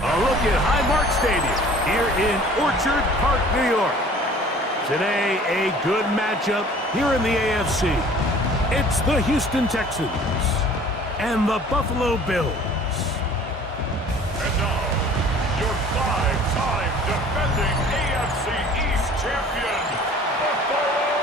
A look at Highmark Stadium here in Orchard Park, New York. Today, a good matchup here in the AFC. It's the Houston Texans and the Buffalo Bills. And now, your five-time defending AFC East champion, Buffalo Bills.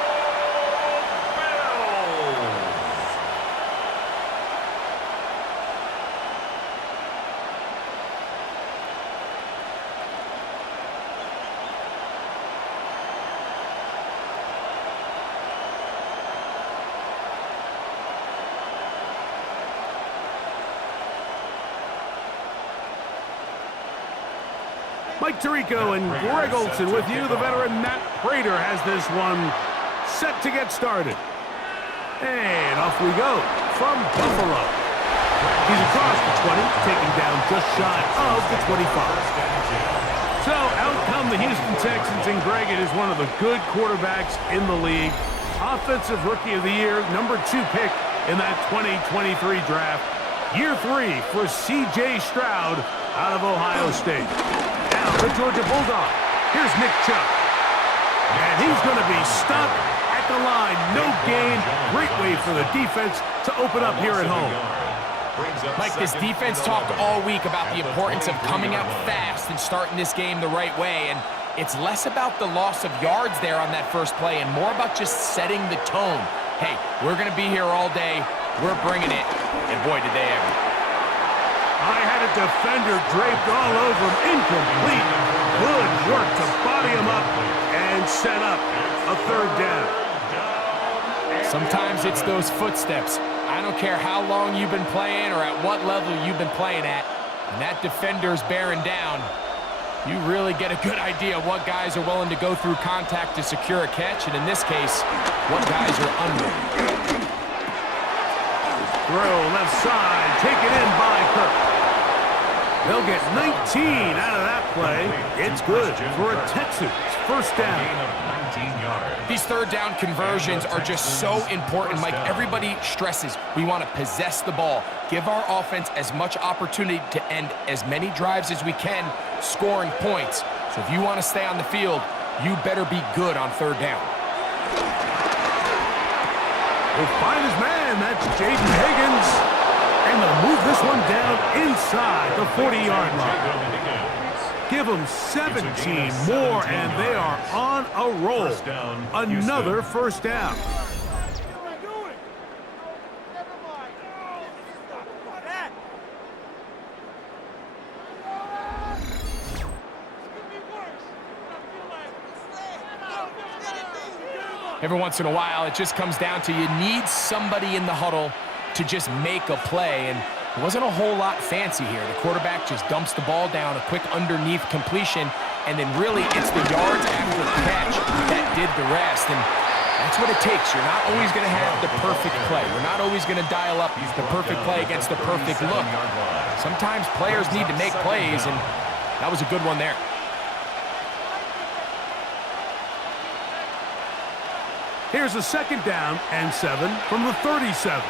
Mike Tirico and Greg Olson with you. The veteran Matt Prater has this one set to get started. And off we go from Buffalo. He's across the 20, taking down just shy of the 25. So out come the Houston Texans, and Greg, it is one of the good quarterbacks in the league. Offensive Rookie of the Year, number 2 pick in that 2023 draft. Year 3 for C.J. Stroud out of Ohio State. Now the Georgia Bulldog. Here's Nick Chubb. And he's going to be stuck at the line. No gain. Great way for the defense to open up here at home. Mike, this defense talked all week about the importance of coming out fast and starting this game the right way. And it's less about the loss of yards there on that first play and more about just setting the tone. Hey, we're going to be here all day. We're bringing it. And boy, did they ever. I had a defender draped all over him. Incomplete. Good work to body him up and set up a third down. Sometimes it's those footsteps. I don't care how long you've been playing or at what level you've been playing at. When that defender's bearing down, you really get a good idea of what guys are willing to go through contact to secure a catch, and in this case, what guys are unwilling. Throw left side, taken in by Kirk. They'll get 19 out of that play. It's good for a Texans first down. These third down conversions are just so important, Mike. Everybody stresses we want to possess the ball, give our offense as much opportunity to end as many drives as we can, scoring points. So if you want to stay on the field, you better be good on third down. He'll find his man. That's Jaden Higgins. And they'll move this one down inside the 40-yard line. Give them 17 more, and they are on a roll. Another first down. Every once in a while, it just comes down to you need somebody in the huddle to just make a play, and it wasn't a whole lot fancy here. The quarterback just dumps the ball down, a quick underneath completion, and then really it's the yards after the catch that did the rest, and that's what it takes. You're not always going to have the perfect play. You're not always going to dial up the perfect play against the perfect look. Sometimes players need to make plays, and that was a good one there. Here's a second down and 7 from the 37.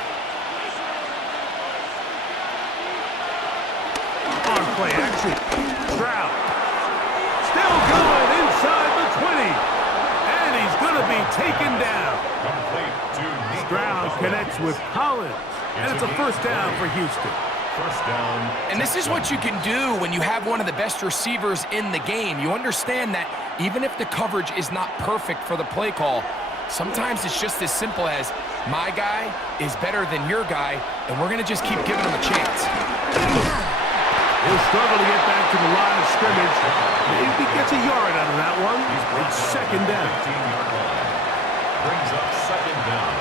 On play action, Stroud. Still going inside the 20. And he's going to be taken down. Stroud connects with Collins. And it's a first down for Houston. First down. And this is what you can do when you have one of the best receivers in the game. You understand that even if the coverage is not perfect for the play call, sometimes it's just as simple as my guy is better than your guy, and we're going to just keep giving him a chance. He'll struggle to get back to the line of scrimmage. Maybe gets a yard out of that one. It's second down. Brings up second down.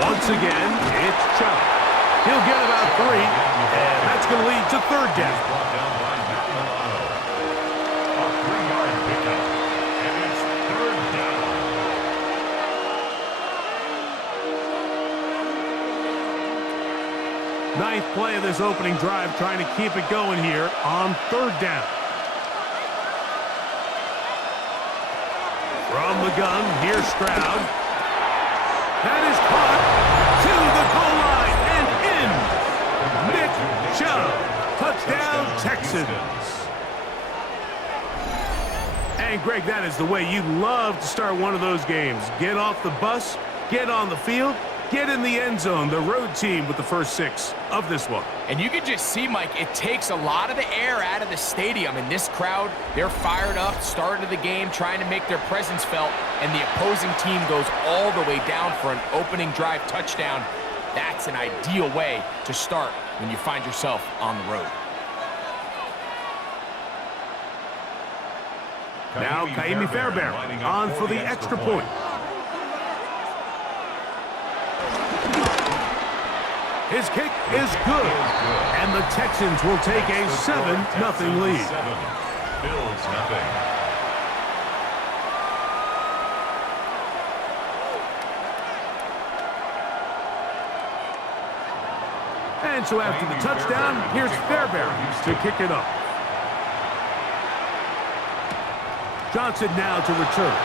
Once again, it's Chubb. He'll get about 3, and that's going to lead to third down. Ninth play of this opening drive, trying to keep it going here on third down. the gun, here's Stroud. That is caught to the goal line and in. Nick Chubb, touchdown Texans. And Greg, that is the way you love to start one of those games. Get off the bus, get on the field, get in the end zone. The road team with the first 6 of this one. And you can just see, Mike, it takes a lot of the air out of the stadium. And this crowd, they're fired up, start of the game, trying to make their presence felt. And the opposing team goes all the way down for an opening drive touchdown. That's an ideal way to start when you find yourself on the road. Now Kaimi Fairbairn on for the extra point. His kick is good, and the Texans will take a 7-0 lead. Bills nothing. And so after the touchdown, here's Fairbairn to kick it up. Johnson now to return.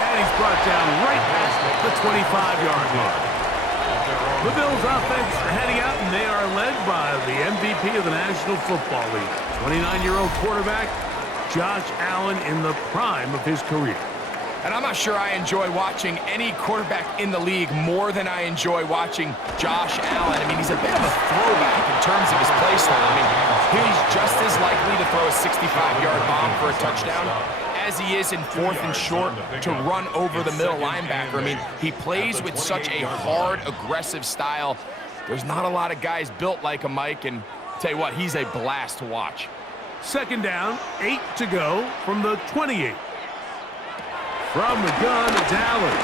And he's brought down right at the 25-yard line. The Bills offense heading out, and they are led by the MVP of the National Football League, 29-year-old quarterback Josh Allen in the prime of his career. And I'm not sure I enjoy watching any quarterback in the league more than I enjoy watching Josh Allen. I mean, he's a bit of a throwback in terms of his play style. I mean, he's just as likely to throw a 65-yard bomb for a touchdown as he is in 4th and short to run over the middle linebacker. I mean, he plays with such a hard, aggressive style. There's not a lot of guys built like him, Mike, and I'll tell you what, he's a blast to watch. Second down, 8 to go from the 28. From the gun, it's Allen.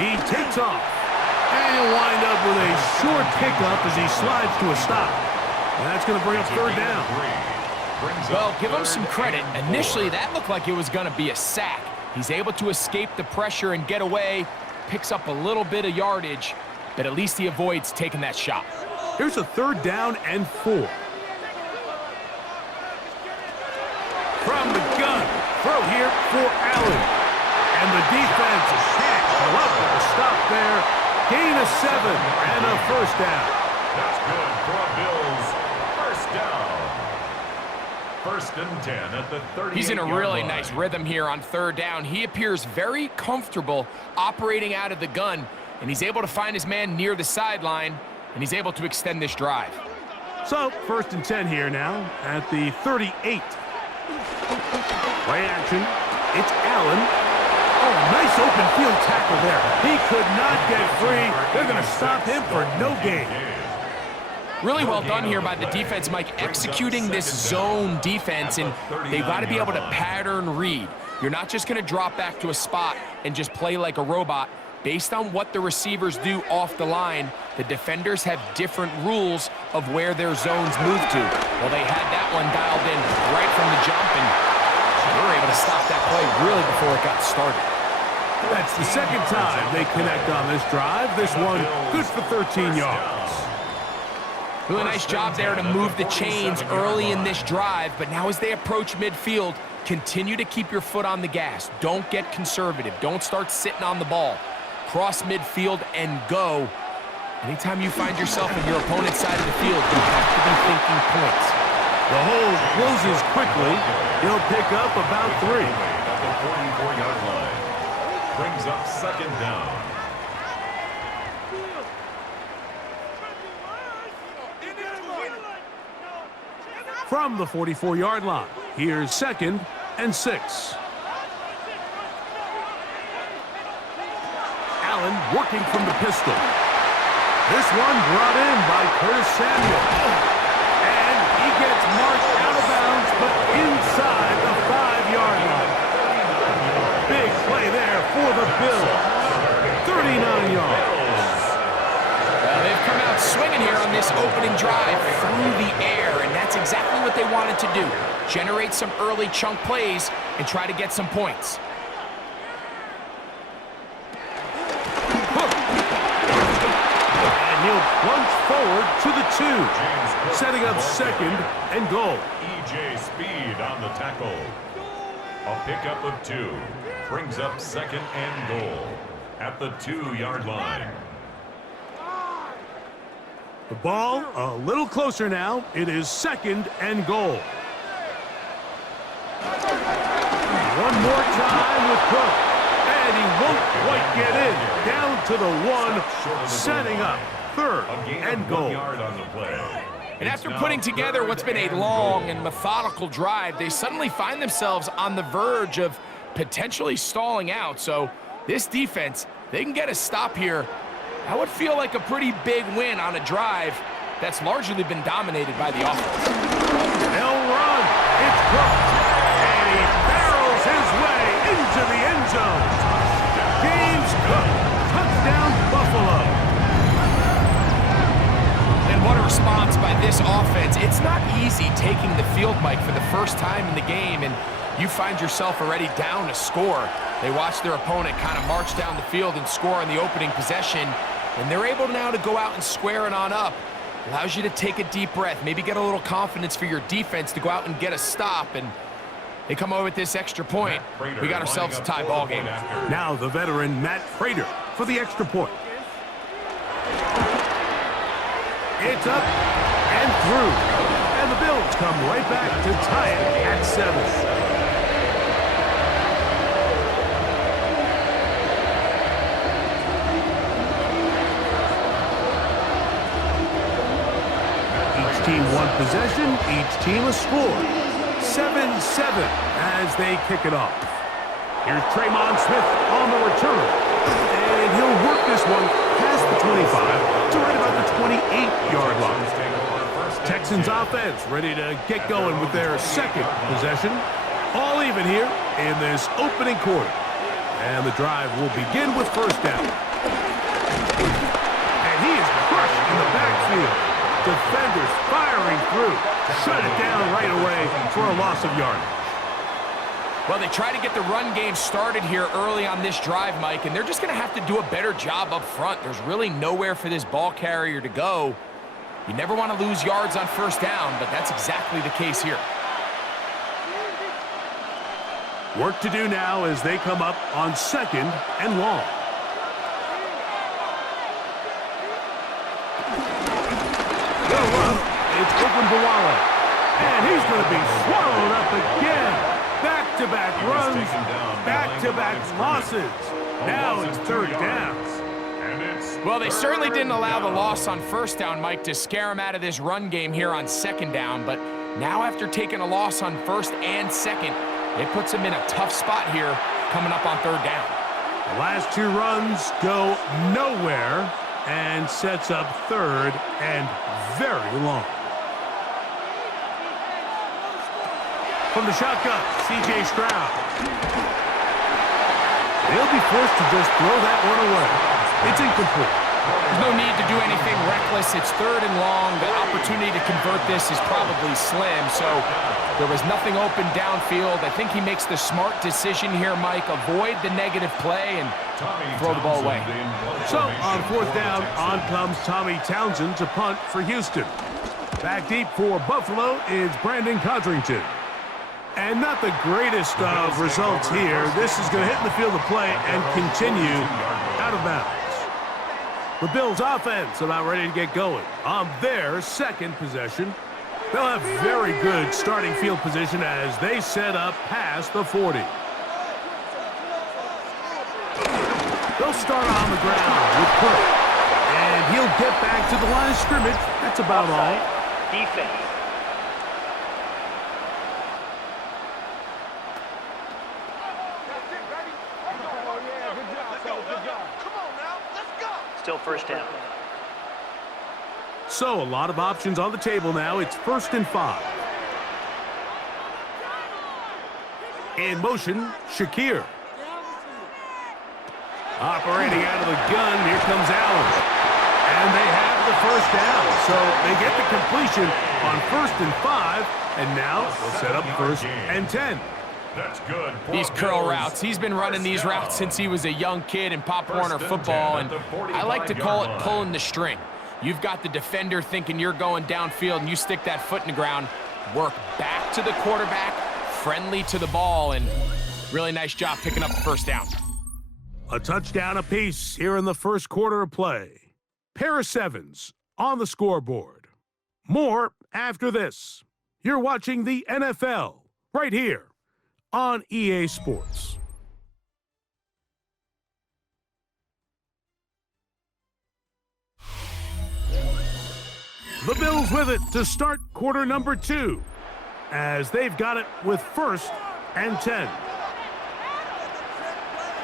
He takes off. And he'll wind up with a short pickup as he slides to a stop. And that's going to bring up third down. Well, give him some credit. Initially, that looked like it was going to be a sack. He's able to escape the pressure and get away. Picks up a little bit of yardage, but at least he avoids taking that shot. Here's a 3rd down and 4. From the gun, throw here for Allen. And the defense can't come up with a stop there. Gain of 7 and a first down. That's good for Bills. First down. 1st and 10 at the 38-yard line. He's in a really nice rhythm here on 3rd down. He appears very comfortable operating out of the gun, and he's able to find his man near the sideline, and he's able to extend this drive. So, 1st and 10 here now at the 38. Play action. It's Allen. Oh, nice open field tackle there. He could not get free. They're going to stop him for no gain. Really well done here by the defense, Mike, executing this zone defense, and they've got to be able to pattern read. You're not just going to drop back to a spot and just play like a robot. Based on what the receivers do off the line, the defenders have different rules of where their zones move to. Well, they had that one dialed in right from the jump, and they were able to stop that play really before it got started. That's the 2nd time they connect on this drive. This one good for 13 yards. Really nice job there to move the chains early in this drive, but now as they approach midfield, continue to keep your foot on the gas. Don't get conservative. Don't start sitting on the ball. Cross midfield and go. Anytime you find yourself on your opponent's side of the field, you have to be thinking points. The hole closes quickly. He'll pick up about 3. At the 44-yard line. Brings up 2nd down. From the 44-yard line, here's 2nd and 6. Allen working from the pistol. This one brought in by Curtis Samuel. And he gets marked out of bounds, but inside the 5-yard line. Big play there for the Bills. 39 yards. They've come out swinging here on this opening drive through the air, and that's exactly what they wanted to do. Generate some early chunk plays and try to get some points. And he'll plunge forward to the 2, setting up 2nd and goal. EJ Speed on the tackle. A pickup of 2 brings up 2nd and goal at the 2-yard line. The ball a little closer now. It is 2nd and goal. One more time with Cook. And he won't quite get in. Down to the 1, setting up 3rd and goal. On the play. And after putting together what's been a long and methodical drive, they suddenly find themselves on the verge of potentially stalling out. So this defense, they can get a stop here. That would feel like a pretty big win on a drive that's largely been dominated by the offense. They'll run. It's Cook. And he barrels his way into the end zone. James Cook. Touchdown, Buffalo. And what a response by this offense. It's not easy taking the field, Mike, for the first time in the game, and you find yourself already down a score. They watch their opponent kind of march down the field and score on the opening possession, and they're able now to go out and square it on up. Allows you to take a deep breath, maybe get a little confidence for your defense to go out and get a stop, and they come away with this extra point. We got ourselves a tie ball game. Now the veteran Matt Prater for the extra point. It's up and through, and the Bills come right back to tie it at 7. Team one possession, each team a score. 7-7 as they kick it off. Here's Tremon Smith on the return. And he'll work this one past the 25 to right about the 28-yard line. Texans offense ready to get going with their 2nd possession. All even here in this opening quarter. And the drive will begin with 1st down. And he is crushed in the backfield. Defenders firing through. Shut it down right away for a loss of yardage. Well, they try to get the run game started here early on this drive, Mike, and they're just going to have to do a better job up front. There's really nowhere for this ball carrier to go. You never want to lose yards on 1st down, but that's exactly the case here. Work to do now as they come up on 2nd and long. It's Ogunbowale, and he's going to be swallowed up again. Back-to-back runs, back-to-back losses. Now it's 3rd down. Well, they certainly didn't allow the loss on 1st down, Mike, to scare him out of this run game here on 2nd down. But now after taking a loss on 1st and 2nd, it puts him in a tough spot here coming up on 3rd down. The last 2 runs go nowhere and sets up 3rd and very long. From the shotgun, C.J. Stroud. They'll be forced to just throw that one away. It's incomplete. There's no need to do anything reckless. It's 3rd and long. The opportunity to convert this is probably slim, so there was nothing open downfield. I think he makes the smart decision here, Mike. Avoid the negative play and throw the ball away. So, on 4th down, on comes Tommy Townsend to punt for Houston. Back deep for Buffalo is Brandon Codrington. And not the greatest of results here. This is going to hit in the field of play and continue out of bounds. The Bills offense about ready to get going on their 2nd possession. They'll have very good starting field position as they set up past the 40. They'll start on the ground with Cook. And he'll get back to the line of scrimmage. That's about all. Defense. Still 1st down. So a lot of options on the table now. It's 1st and 5. In motion, Shakir. Operating out of the gun, here comes Allen. And they have the 1st down. So they get the completion on 1st and 5. And now they'll set up 1st and 10. That's good. These curl routes. He's been running these routes since he was a young kid in Pop Warner football, and I like to call it pulling the string. You've got the defender thinking you're going downfield, and you stick that foot in the ground, work back to the quarterback, friendly to the ball, and Really nice job picking up the first down. A touchdown apiece here in the first quarter of play. Pair of sevens on the scoreboard. More after this. You're watching the NFL right here on EA Sports. The Bills with it to start quarter number 2, as they've got it with 1st and 10.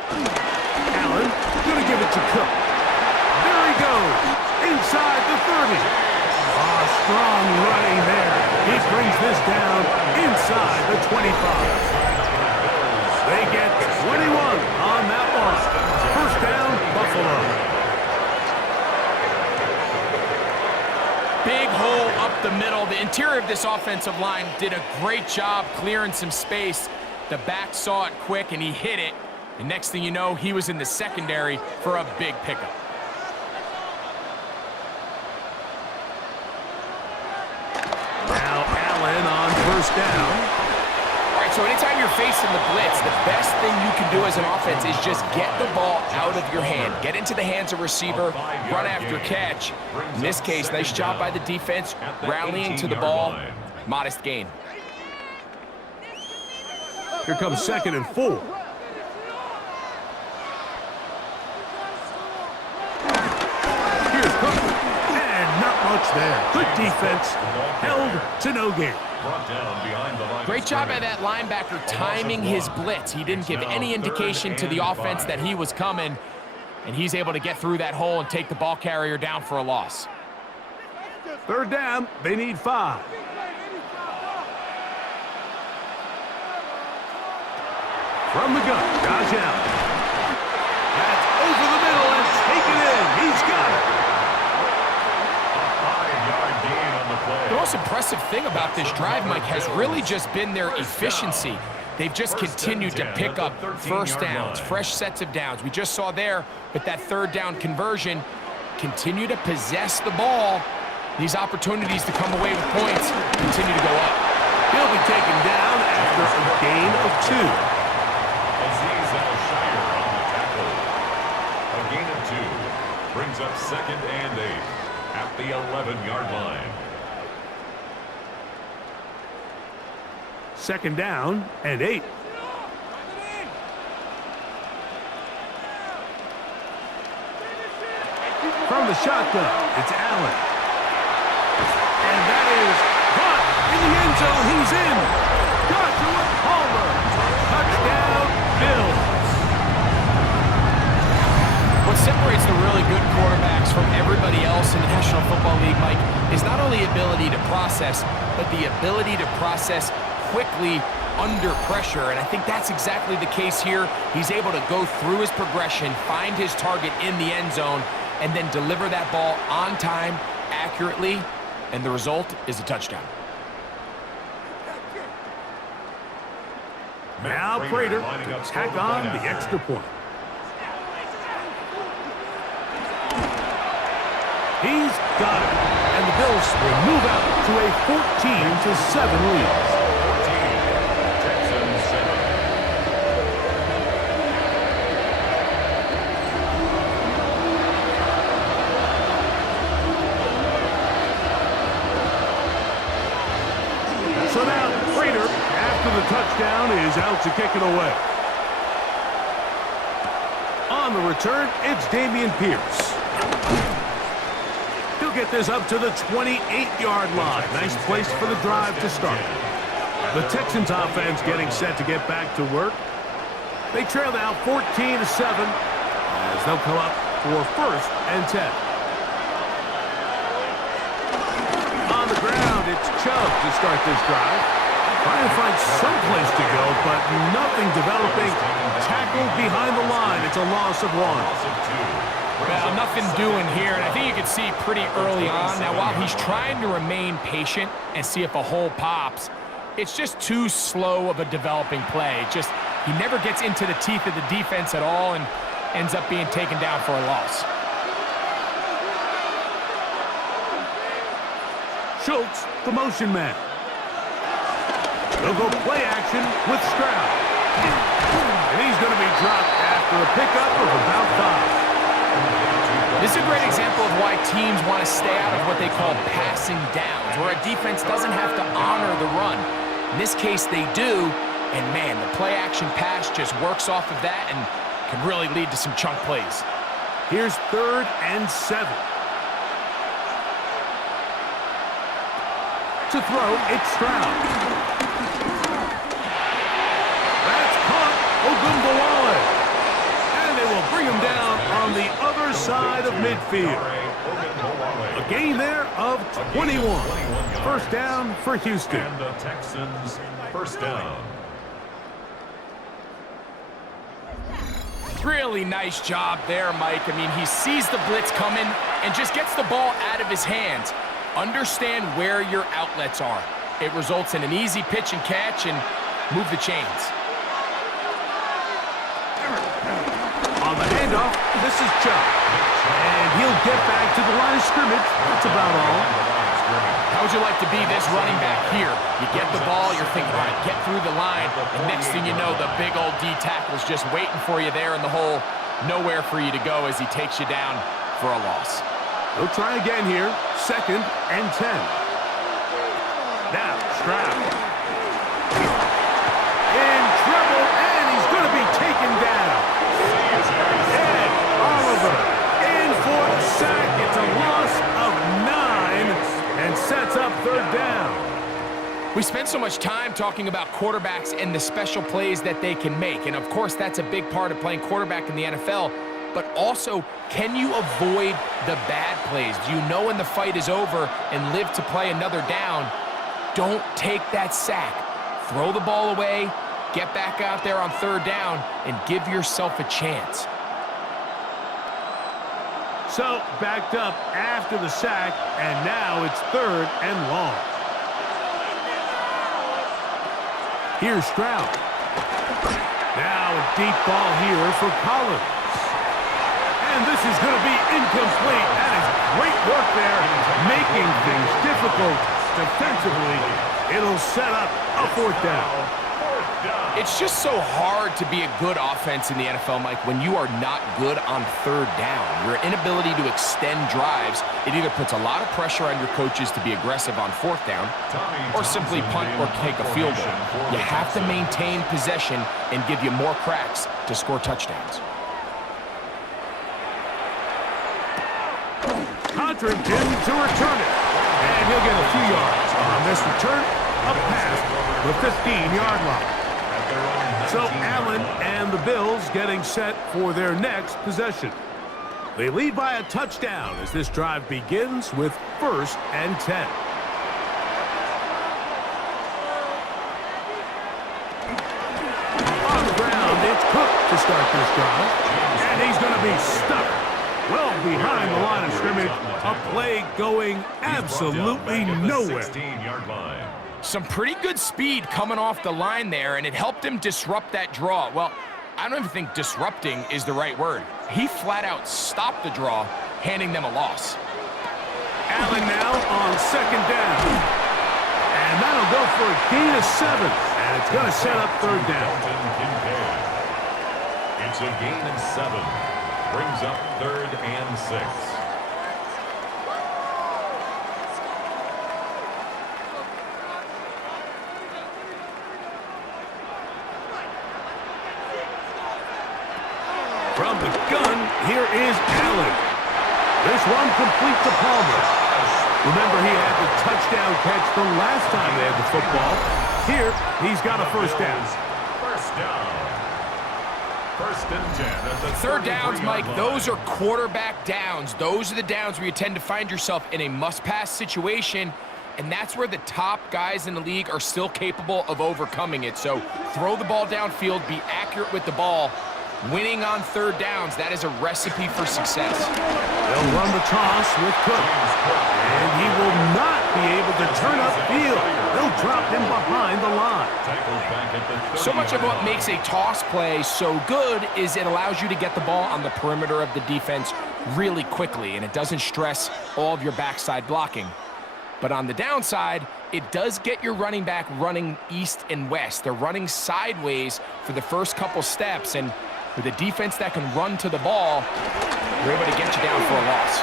Allen gonna give it to Cook. There he goes, inside the 30. Strong running there. He brings this down inside the 25. They get 21 on that one. First down, Buffalo. Big hole up the middle. The interior of this offensive line did a great job clearing some space. The back saw it quick, and he hit it. And next thing you know, he was in the secondary for a big pickup. Now Allen on first down. All right, so anytime you're facing the blitz, the best thing you can do as an offense is just get the ball out of your hand. Get into the hands of receiver, run after catch. In this case, nice job by the defense, rallying to the ball. Modest gain. Here comes 2nd and 4. Here's Cook. And not much there. Good defense. Held to no gain. Great job by that linebacker timing his blitz. He didn't give any indication to the offense that he was coming, and he's able to get through that hole and take the ball carrier down for a loss. 3rd down, they need 5. From the gun, Josh Allen. That's over the middle and taken in. He's got it. The most impressive thing about this drive, Mike, has really just been their efficiency. They've just continued to pick up first downs, fresh sets of downs. We just saw there with that 3rd down conversion, continue to possess the ball. These opportunities to come away with points continue to go up. He'll be taken down after a gain of 2. A gain of 2 brings up 2nd and 8 at the 11-yard line. 2nd down and 8. From the shotgun, it's Allen. And that is caught in the end zone. He's in. Joshua Palmer. Touchdown, Bills. What separates the really good quarterbacks from everybody else in the National Football League, Mike, is not only ability to process, but the ability to process quickly under pressure, and I think that's exactly the case here. He's able to go through his progression, find his target in the end zone, and then deliver that ball on time, accurately, and the result is a touchdown. Now Prater to tack on the extra point. He's got it, and the Bills will move out to a 14-7 lead. Texans 7. So now Prater, after the touchdown, is out to kick it away. On the return, it's Dameon Pierce. He'll get this up to the 28-yard line. Nice place for the drive to start. The Texans offense getting set to get back to work. They trail now 14-7 as they'll come up for 1st and 10. On the ground, it's Chubb to start this drive. Trying to find some place to go, but nothing developing. Tackled behind the line. It's a loss of 1. Well, nothing doing here, and I think you can see pretty early on. Now, while he's trying to remain patient and see if a hole pops, it's just too slow of a developing play. He never gets into the teeth of the defense at all and ends up being taken down for a loss. Schultz, the motion man. They'll go play action with Stroud. And he's going to be dropped after a pickup of about 5. This is a great example of why teams want to stay out of what they call passing downs, where a defense doesn't have to honor the run. In this case, they do, and man, the play-action pass just works off of that and can really lead to some chunk plays. Here's 3rd and 7. To throw, it's Stroud. That's caught, Ogunbowale. And they will bring him down on the other side of midfield. A gain there of 21. First down for Houston. And the Texans, first down. Really nice job there, Mike. I mean, he sees the blitz coming and just gets the ball out of his hands. Understand where your outlets are. It results in an easy pitch and catch and move the chains. On the handoff, this is Chubb. And he'll get back to the line of scrimmage. That's about all. How would you like to be this running back here? You get the ball, you're thinking, all right, get through the line, and next thing you know, the big old D tackle's just waiting for you there in the hole. Nowhere for you to go as he takes you down for a loss. He'll try again here. 2nd and 10. Now, Stroud. In trouble, and he's going to be taken down. And Oliver in for the sack. It's a loss of 9 and sets up 3rd down. We spent so much time talking about quarterbacks and the special plays that they can make. And, of course, that's a big part of playing quarterback in the NFL. But also, can you avoid the bad plays? Do you know when the fight is over and live to play another down? Don't take that sack. Throw the ball away, get back out there on 3rd down, and give yourself a chance. So, backed up after the sack, and now it's 3rd and long. Here's Stroud. Now a deep ball here for Collins. And this is going to be incomplete. That is great work there, making things difficult defensively. It'll set up a 4th down. It's just so hard to be a good offense in the NFL, Mike, when you are not good on 3rd down. Your inability to extend drives, it either puts a lot of pressure on your coaches to be aggressive on 4th down or simply punt or take a field goal. You have to maintain possession and give you more cracks to score touchdowns. Codrington to return it. And he'll get a few yards on this return, up past the 15-yard line. So Allen and the Bills getting set for their next possession. They lead by a touchdown as this drive begins with 1st and 10. On the ground, it's Cook to start this drive. And he's going to be stuck well behind the line of scrimmage. A play going absolutely nowhere. 16-yard line. Some pretty good speed coming off the line there, and it helped him disrupt that draw. Well, I don't even think disrupting is the right word. He flat out stopped the draw, handing them a loss. Allen now on 2nd down. And that'll go for a gain of 7. And it's going to set up 3rd down. It's a gain of 7. Brings up 3rd and 6. From the gun, here is Allen. This one complete to Palmer. Remember, he had the touchdown catch the last time they had the football. Here, he's got a 1st down. First down. 1st and 10 at the 3rd downs, Mike, line. those are quarterback downs. Those are the downs where you tend to find yourself in a must-pass situation, and that's where the top guys in the league are still capable of overcoming it. So throw the ball downfield, be accurate with the ball. Winning on 3rd downs, that is a recipe for success. They'll run the toss with Cook. And he will not be able to turn upfield. They'll drop him behind the line. So much of what makes a toss play so good is it allows you to get the ball on the perimeter of the defense really quickly, and it doesn't stress all of your backside blocking. But on the downside, it does get your running back running east and west. They're running sideways for the first couple steps, and with a defense that can run to the ball, they're able to get you down for a loss.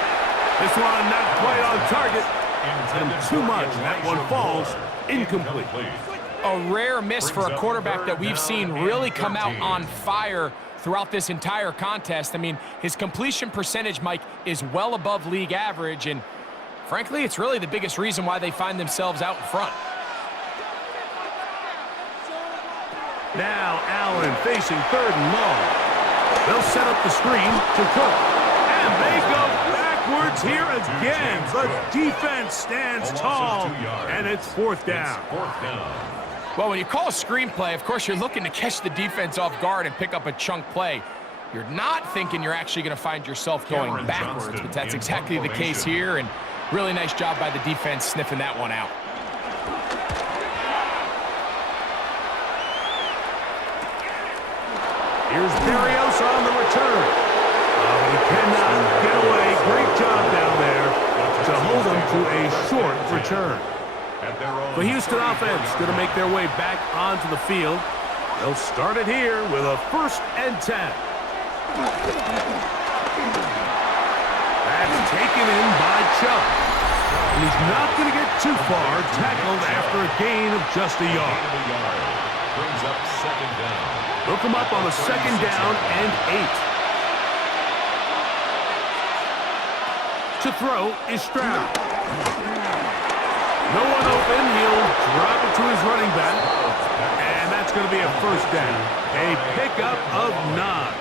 This one not quite on target, and too much. That one falls incomplete. A rare miss for a quarterback that we've seen really come out on fire throughout this entire contest. I mean, his completion percentage, Mike, is well above league average, and frankly, it's really the biggest reason why they find themselves out in front. Now Allen facing 3rd and long. They'll set up the screen to Cook. And they go backwards here again. The defense stands tall, and it's 4th down. Well, when you call a screenplay, of course, you're looking to catch the defense off guard and pick up a chunk play. You're not thinking you're actually going to find yourself going backwards, but that's exactly the case here, and really nice job by the defense sniffing that one out. Here's Berrios on the return. But he cannot get away. Great job down there to hold him to a short return. The Houston offense going to make their way back onto the field. They'll start it here with a 1st and 10. That's taken in by Chubb. And he's not going to get too far, tackled after a gain of just a yard. Brings up 2nd down. They'll come up on a 2nd down and 8. To throw is Stroud. No one open. He'll drop it to his running back. And that's going to be a 1st down. A pickup of 9.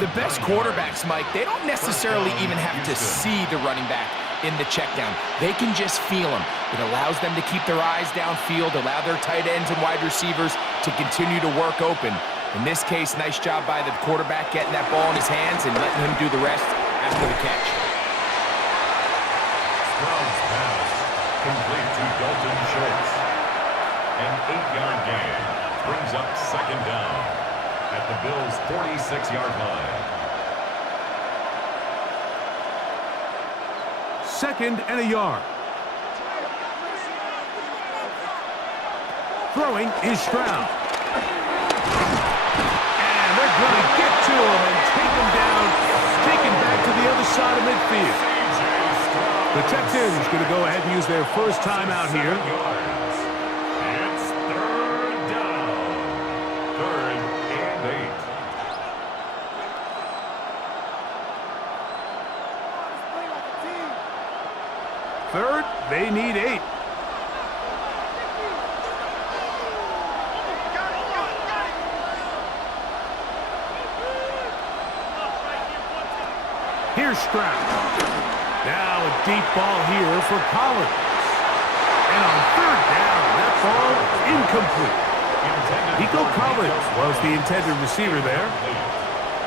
The best quarterbacks, Mike, they don't necessarily even have to see the running back in the check down. They can just feel him. It allows them to keep their eyes downfield, allow their tight ends and wide receivers to continue to work open. In this case, nice job by the quarterback getting that ball in his hands and letting him do the rest after the catch. Stroud's pass complete to Dalton Schultz. An 8-yard gain brings up 2nd down at the Bills' 46-yard line. 2nd and a yard. Throwing is Stroud. And they're going to get to him and take him down, take him back to the other side of midfield. The Texans going to go ahead and use their first timeout here. It's 3rd down. 3rd and 8. 3rd, they need 8. Here's Stroud. Now a deep ball here for Collins. And on 3rd down, that ball incomplete. Nico Collins was the intended receiver there.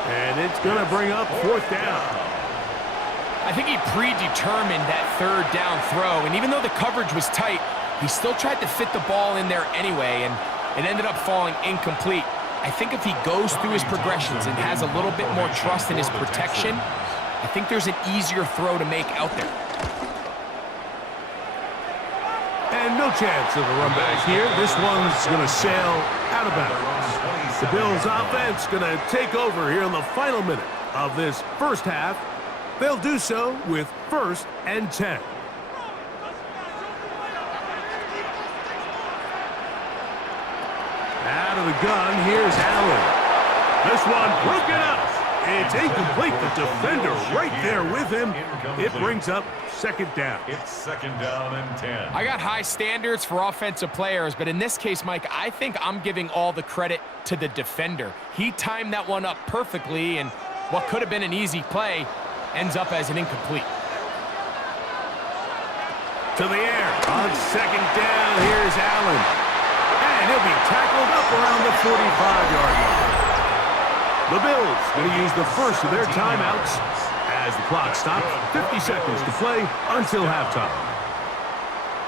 And it's going to bring up 4th down. I think he predetermined that 3rd down throw, and even though the coverage was tight, he still tried to fit the ball in there anyway, and it ended up falling incomplete. I think if he goes through his progressions and has a little bit more trust in his protection, I think there's an easier throw to make out there. And no chance of a run back here. This one's going to sail out of bounds. The Bills offense going to take over here in the final minute of this first half. They'll do so with 1st and 10. Out of the gun, here's Allen. This one broken up. It's incomplete. The defender right there with him. It brings up 2nd down. It's 2nd down and 10. I got high standards for offensive players, but in this case, Mike, I think I'm giving all the credit to the defender. He timed that one up perfectly, and what could have been an easy play ends up as an incomplete. To the air on 2nd down. Here's Allen. And he'll be tackled up around the 45-yard line. The Bills going to use the first of their timeouts as the clock stops. 50 seconds to play until halftime.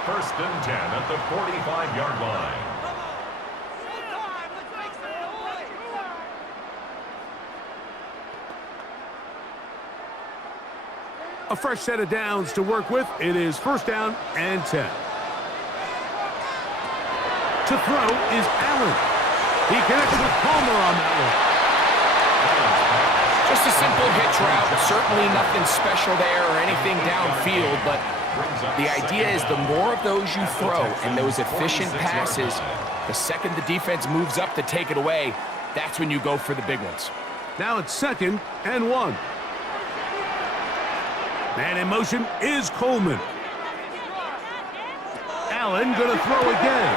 1st and 10 at the 45-yard line. A fresh set of downs to work with. It is first down and 10. To throw is Allen. He connects with Palmer on that one. Just a simple hitch route. Certainly nothing special there or anything downfield, but the idea is the more of those you throw and those efficient passes, the second the defense moves up to take it away, that's when you go for the big ones. Now it's second and 1. Man in motion is Coleman. Allen going to throw again.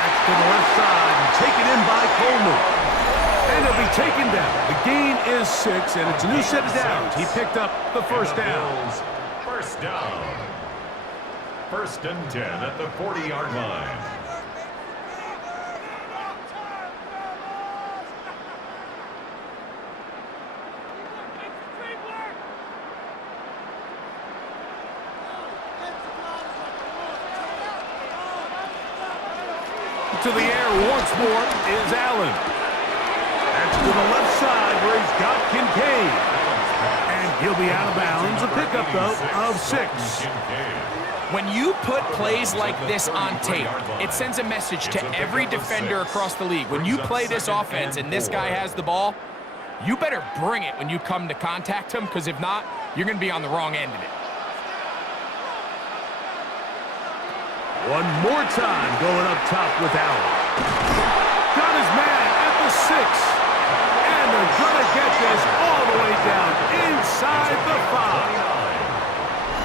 That's to the left side and taken in by Coleman. And he'll be taken down. The gain is 6, and it's a new set of downs. He picked up the first down. First down. First and 10 at the 40-yard line. To the air once more is Allen. That's to the left side where he's got Kincaid. And he'll be out of bounds. A pickup, though, of 6. When you put plays like this on tape, it sends a message to every defender across the league. When you play this offense and this guy has the ball, you better bring it when you come to contact him, because if not, you're going to be on the wrong end of it. One more time going up top with Allen. Got his man at the 6. And they're going to get this all the way down inside the 5.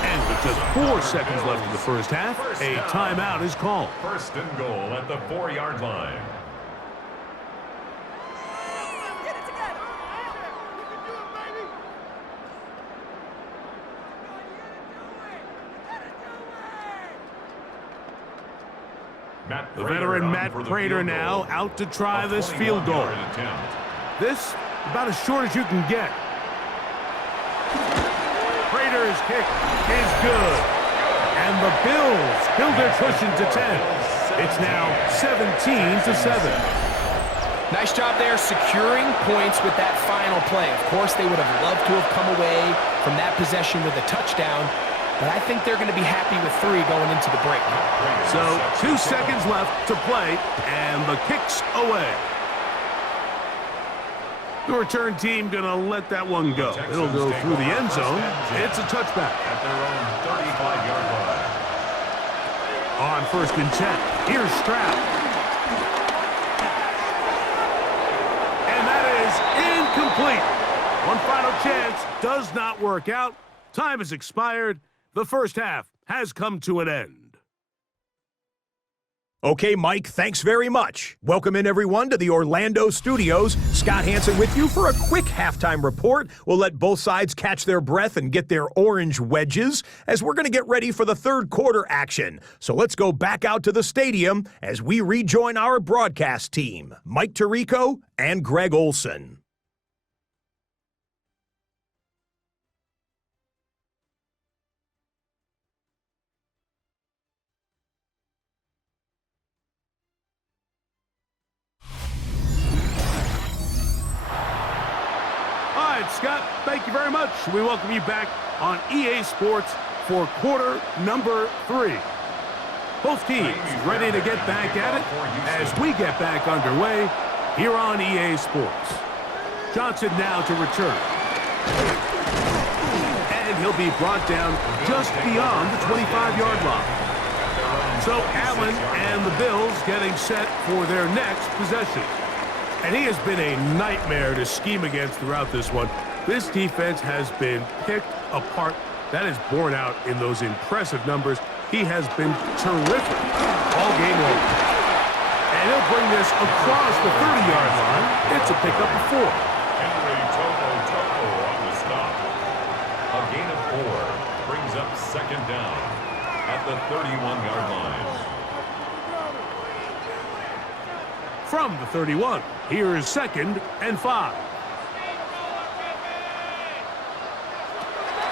And with just 4 seconds left in the first half, a timeout is called. First and goal at the 4-yard line. The veteran Matt Prater now out to try this field goal. This about as short as you can get. Prater's kick is good. And the Bills build their cushion to 10. It's now 17-7. Nice job there securing points with that final play. Of course, they would have loved to have come away from that possession with a touchdown, but I think they're going to be happy with 3 going into the break. So 2 seconds left to play, and the kick's away. The return team going to let that one go. It'll go through the end zone. It's a touchback. At their own 35-yard line. On first and 10, here's Stroud. And that is incomplete. One final chance does not work out. Time has expired. The first half has come to an end. Okay, Mike, thanks very much. Welcome in, everyone, to the Orlando studios. Scott Hansen with you for a quick halftime report. We'll let both sides catch their breath and get their orange wedges as we're going to get ready for the third quarter action. So let's go back out to the stadium as we rejoin our broadcast team, Mike Tirico and Greg Olson. Scott, thank you very much. We welcome you back on EA Sports for quarter number 3. Both teams ready to get back at it as we get back underway here on EA Sports. Johnson now to return. And he'll be brought down just beyond the 25-yard line. So Allen and the Bills getting set for their next possession. And he has been a nightmare to scheme against throughout this one. This defense has been picked apart. That is borne out in those impressive numbers. He has been terrific all game long. And he'll bring this across the 30-yard line. It's a pickup of 4. Henry Topo on the stop. A gain of 4 brings up second down at the 31-yard line. From the 31, here is second and 5.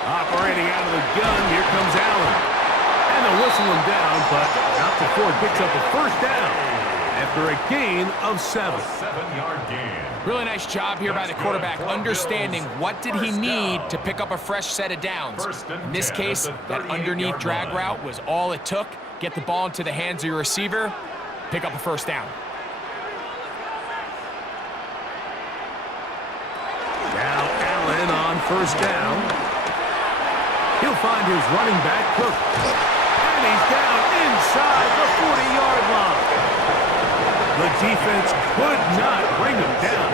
Operating out of the gun, here comes Allen. And they'll whistle him down, but not before he picks up a first down. After after a gain of 7. A 7-yard gain. Really nice job here by the quarterback, understanding what did he need to pick up a fresh set of downs. In this case, that underneath drag route was all it took. Get the ball into the hands of your receiver, pick up a first down. Now Allen on first down. He'll find his running back, Cook. And he's down inside the 40-yard line. The defense could not bring him down.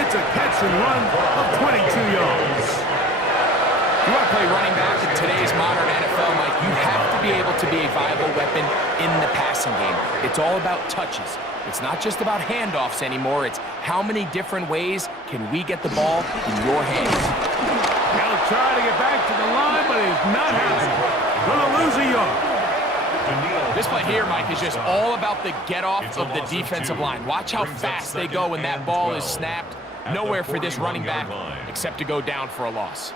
It's a catch and run of 22 yards. If you want to play running back in today's modern NFL, Mike, you have to be able to be a viable weapon in the passing game. It's all about touches. It's not just about handoffs anymore. It's how many different ways can we get the ball in your hands. He'll try to get back to the line, but he's not happening. Gonna lose a yard. This play here, Mike, is just all about the get-off of the defensive line. Watch how fast they go when that ball is snapped. Nowhere for this running back except to go down for a loss.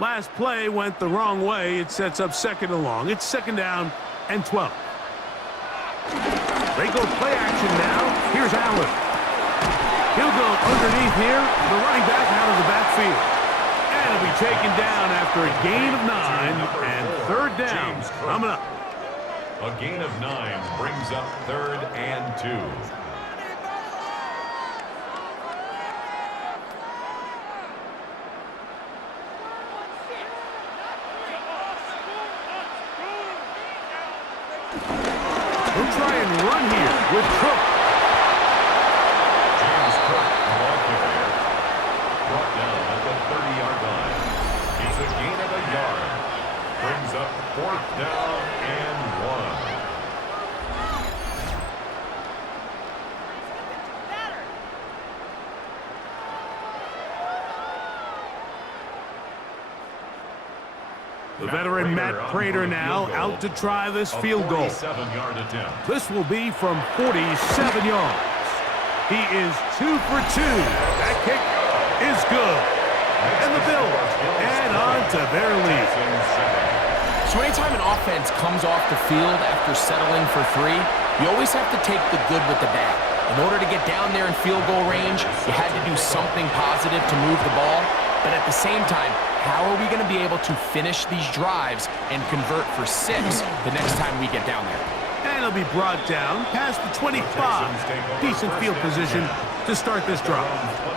Last play went the wrong way. It sets up second and long. It's second down and 12. They go play action now. Here's Allen. He'll go underneath here. The running back out of the backfield. And he'll be taken down after a gain of 9 and third down coming up. A gain of 9 brings up 3rd and 2. He'll try and run here with Cook. James Cook, the ball carrier, brought down at the 30-yard line. It's a gain of a yard. Brings up 4th down and 1. The veteran Matt Prater now out to try this field goal. 47-yard attempt. This will be from 47 yards. He is 2 for 2. That kick is good. And the Bills add on to their lead. So anytime an offense comes off the field after settling for 3, you always have to take the good with the bad. In order to get down there in field goal range, you had to do something positive to move the ball. But at the same time, how are we going to be able to finish these drives and convert for 6 the next time we get down there? And he'll be brought down past the 25. Decent field position to start this drive.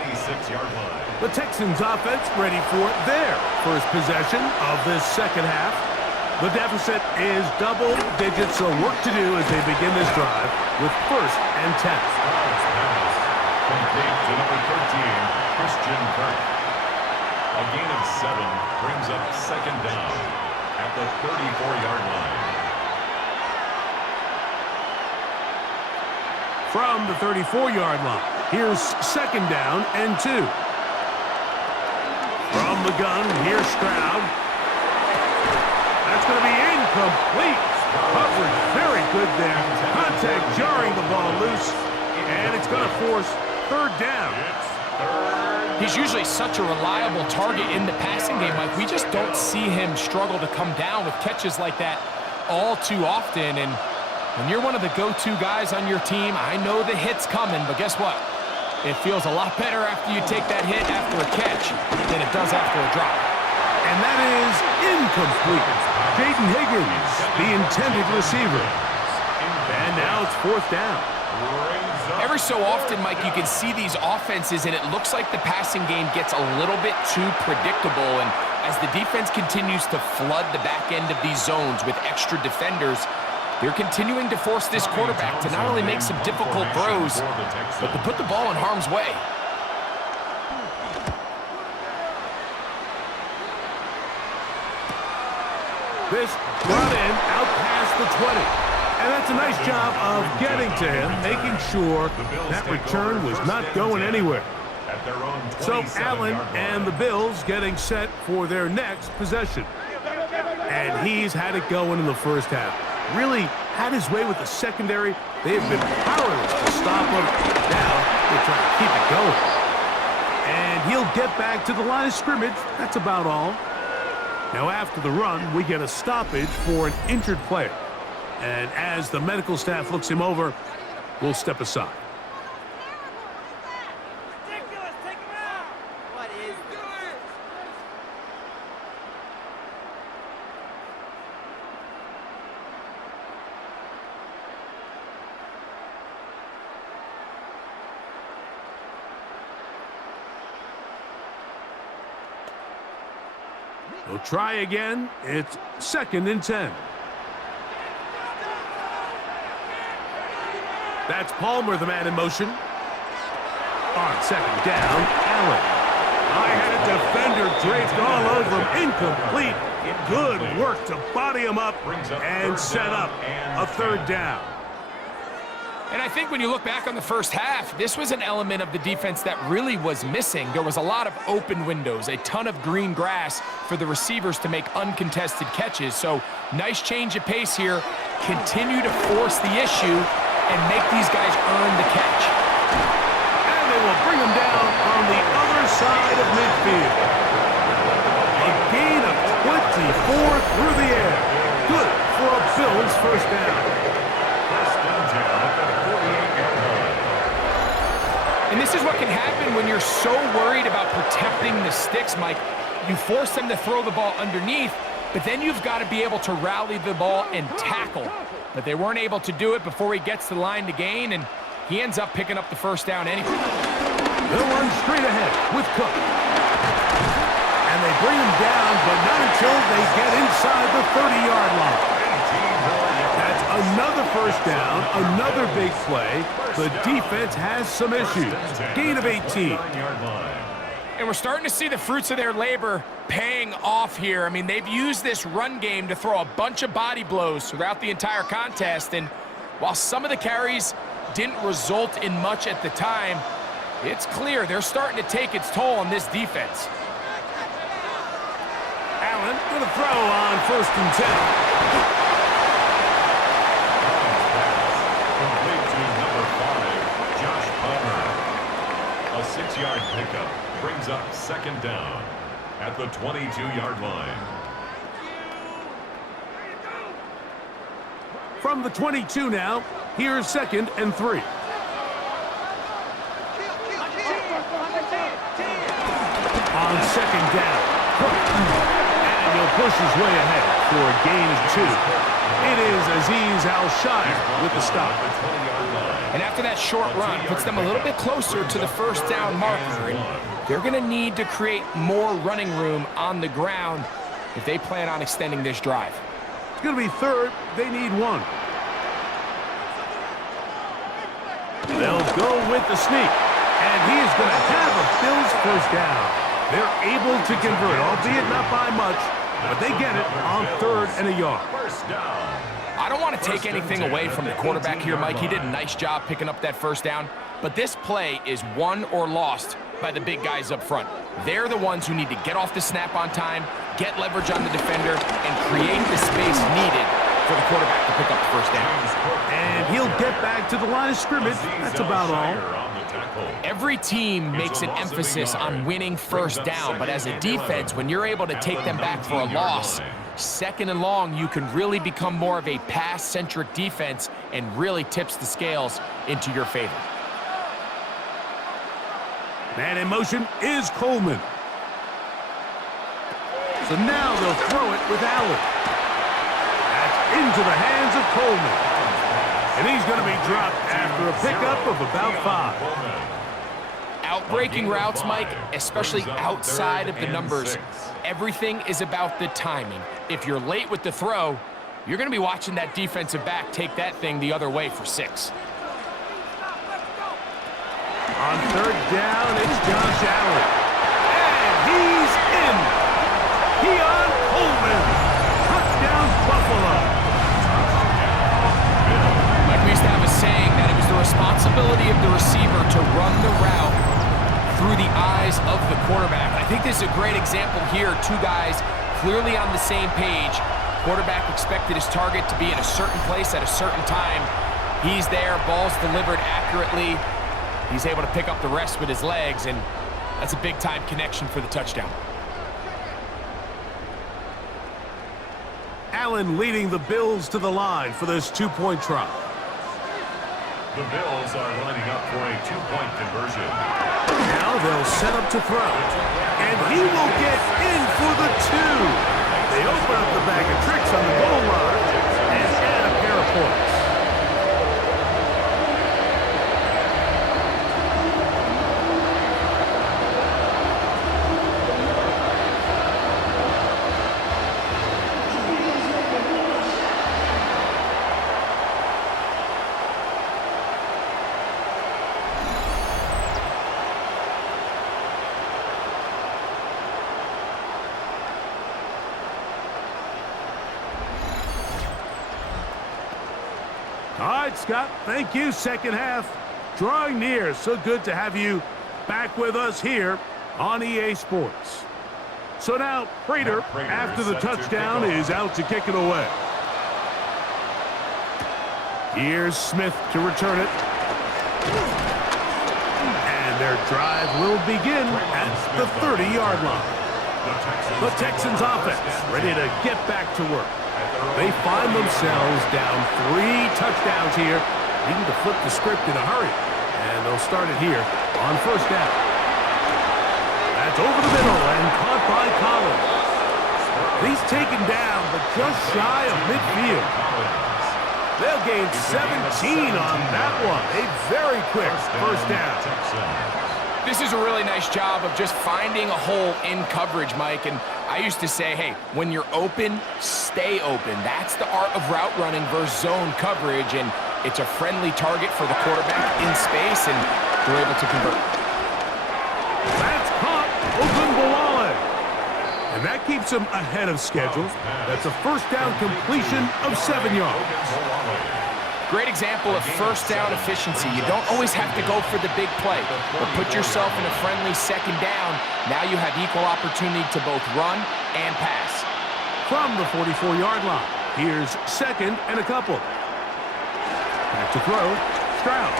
26-yard line. The Texans offense ready for their first possession of this second half. The deficit is double digits, so work to do as they begin this drive with 1st and 10. Complete to number 13, Christian Kirk. A gain of 7 brings up 2nd down at the 34-yard line. From the 34-yard line, here's 2nd down and 2. From the gun, here's Stroud. That's going to be incomplete. Coverage very good there. Contact jarring the ball loose, and it's going to force 3rd down. He's usually such a reliable target in the passing game, Mike. We just don't see him struggle to come down with catches like that all too often. And when you're one of the go-to guys on your team, I know the hit's coming, but guess what? It feels a lot better after you take that hit after a catch than it does after a drop. And that is incomplete. Jaden Higgins, the intended receiver. And now it's 4th down. Every so often, Mike, you can see these offenses, and it looks like the passing game gets a little bit too predictable. And as the defense continues to flood the back end of these zones with extra defenders, they're continuing to force this quarterback to not only make some difficult throws, but to put the ball in harm's way. This brought in out past the 20. And that's a nice job of getting to him, making sure that return was not going anywhere. So Allen and the Bills getting set for their next possession. And he's had it going in the first half. Really had his way with the secondary. They have been powerless to stop him. Now they're trying to keep it going. And he'll get back to the line of scrimmage. That's about all. Now after the run, we get a stoppage for an injured player. And as the medical staff looks him over, we'll step aside. We'll try again. It's 2nd and 10. That's Palmer, the man in motion. On 2nd down, Allen. I had a defender draped all over him. Incomplete. Good work to body him up and set up a 3rd down. And I think when you look back on the first half, this was an element of the defense that really was missing. There was a lot of open windows, a ton of green grass for the receivers to make uncontested catches. So nice change of pace here. Continue to force the issue and make these guys earn the catch. And they will bring him down on the other side of midfield. A gain of 24 through the air. Good for a Bills 1st down. And this is what can happen when you're so worried about protecting the sticks, Mike. You force them to throw the ball underneath, but then you've got to be able to rally the ball and tackle. But they weren't able to do it before he gets to the line to gain, and he ends up picking up the 1st down anyway. They'll run straight ahead with Cook. And they bring him down, but not until they get inside the 30-yard line. That's another 1st down, another big play. The defense has some issues. Gain of 18. And we're starting to see the fruits of their labor paying off here. I mean, they've used this run game to throw a bunch of body blows throughout the entire contest. And while some of the carries didn't result in much at the time, it's clear they're starting to take its toll on this defense. Allen with a throw on 1st and 10. A 6-yard pickup brings up 2nd down at the 22-yard line. From the 22 now, here's 2nd and 3. On 2nd down, and he'll push his way ahead for a gain of 2. It is Azeez Al-Shire with the stop. And after that short run, puts them a little bit closer to the 1st down marker. And they're going to need to create more running room on the ground if they plan on extending this drive. It's going to be 3rd. They need 1. They'll go with the sneak. And he is going to have a Bills 1st down. They're able to convert, albeit not by much, but they get it on 3rd and a yard. 1st down. I don't want to take anything away from the quarterback here, Mike. He did a nice job picking up that 1st down. But this play is won or lost by the big guys up front. They're the ones who need to get off the snap on time, get leverage on the defender, and create the space needed for the quarterback to pick up the 1st down. And he'll get back to the line of scrimmage. That's about all. Every team makes an emphasis on winning 1st down, but as a defense, when you're able to take them back for a loss, 2nd and long, you can really become more of a pass-centric defense and really tips the scales into your favor. Man in motion is Coleman. So now they'll throw it with Allen. That's into the hands of Coleman. And he's going to be dropped after a pickup of about 5. Outbreaking routes, Mike, especially outside of the numbers, everything is about the timing. If you're late with the throw, you're going to be watching that defensive back take that thing the other way for 6. On 3rd down, it's Josh Allen. And he's in. Keon Coleman. Touchdown, Buffalo. Mike, we used to have a saying that it was the responsibility of the receiver to run the route through the eyes of the quarterback. I think this is a great example here. 2 guys clearly on the same page. Quarterback expected his target to be in a certain place at a certain time. He's there, ball's delivered accurately. He's able to pick up the rest with his legs, and that's a big-time connection for the touchdown. Allen leading the Bills to the line for this two-point try. The Bills are lining up for a two-point conversion. Now they'll set up to throw. And he will get in for the two. They open up the bag of tricks on the goal line and add a pair of points. All right, Scott, thank you. Second half drawing near. So good to have you back with us here on EA Sports. So now Prater, after the touchdown, is out to kick it away. Here's Smith to return it. And their drive will begin at the 30-yard line. The Texans offense ready to get back to work. They find themselves down 3 touchdowns here, needing to flip the script in a hurry. And they'll start it here on first down. That's over the middle and caught by Collins. He's taken down, but just shy of midfield. They'll gain 17 on that one. A very quick first down. This is a really nice job of just finding a hole in coverage, Mike. And I used to say, hey, when you're open, stay open. That's the art of route running versus zone coverage. And it's a friendly target for the quarterback in space, and they're able to convert. That's caught. Ogunbowale. And that keeps him ahead of schedule. That's a first down completion of 7 yards. Great example of first down efficiency. You don't always have to go for the big play, but put yourself in a friendly second down. Now you have equal opportunity to both run and pass. From the 44-yard line, here's second and a couple. Back to throw, Stroud.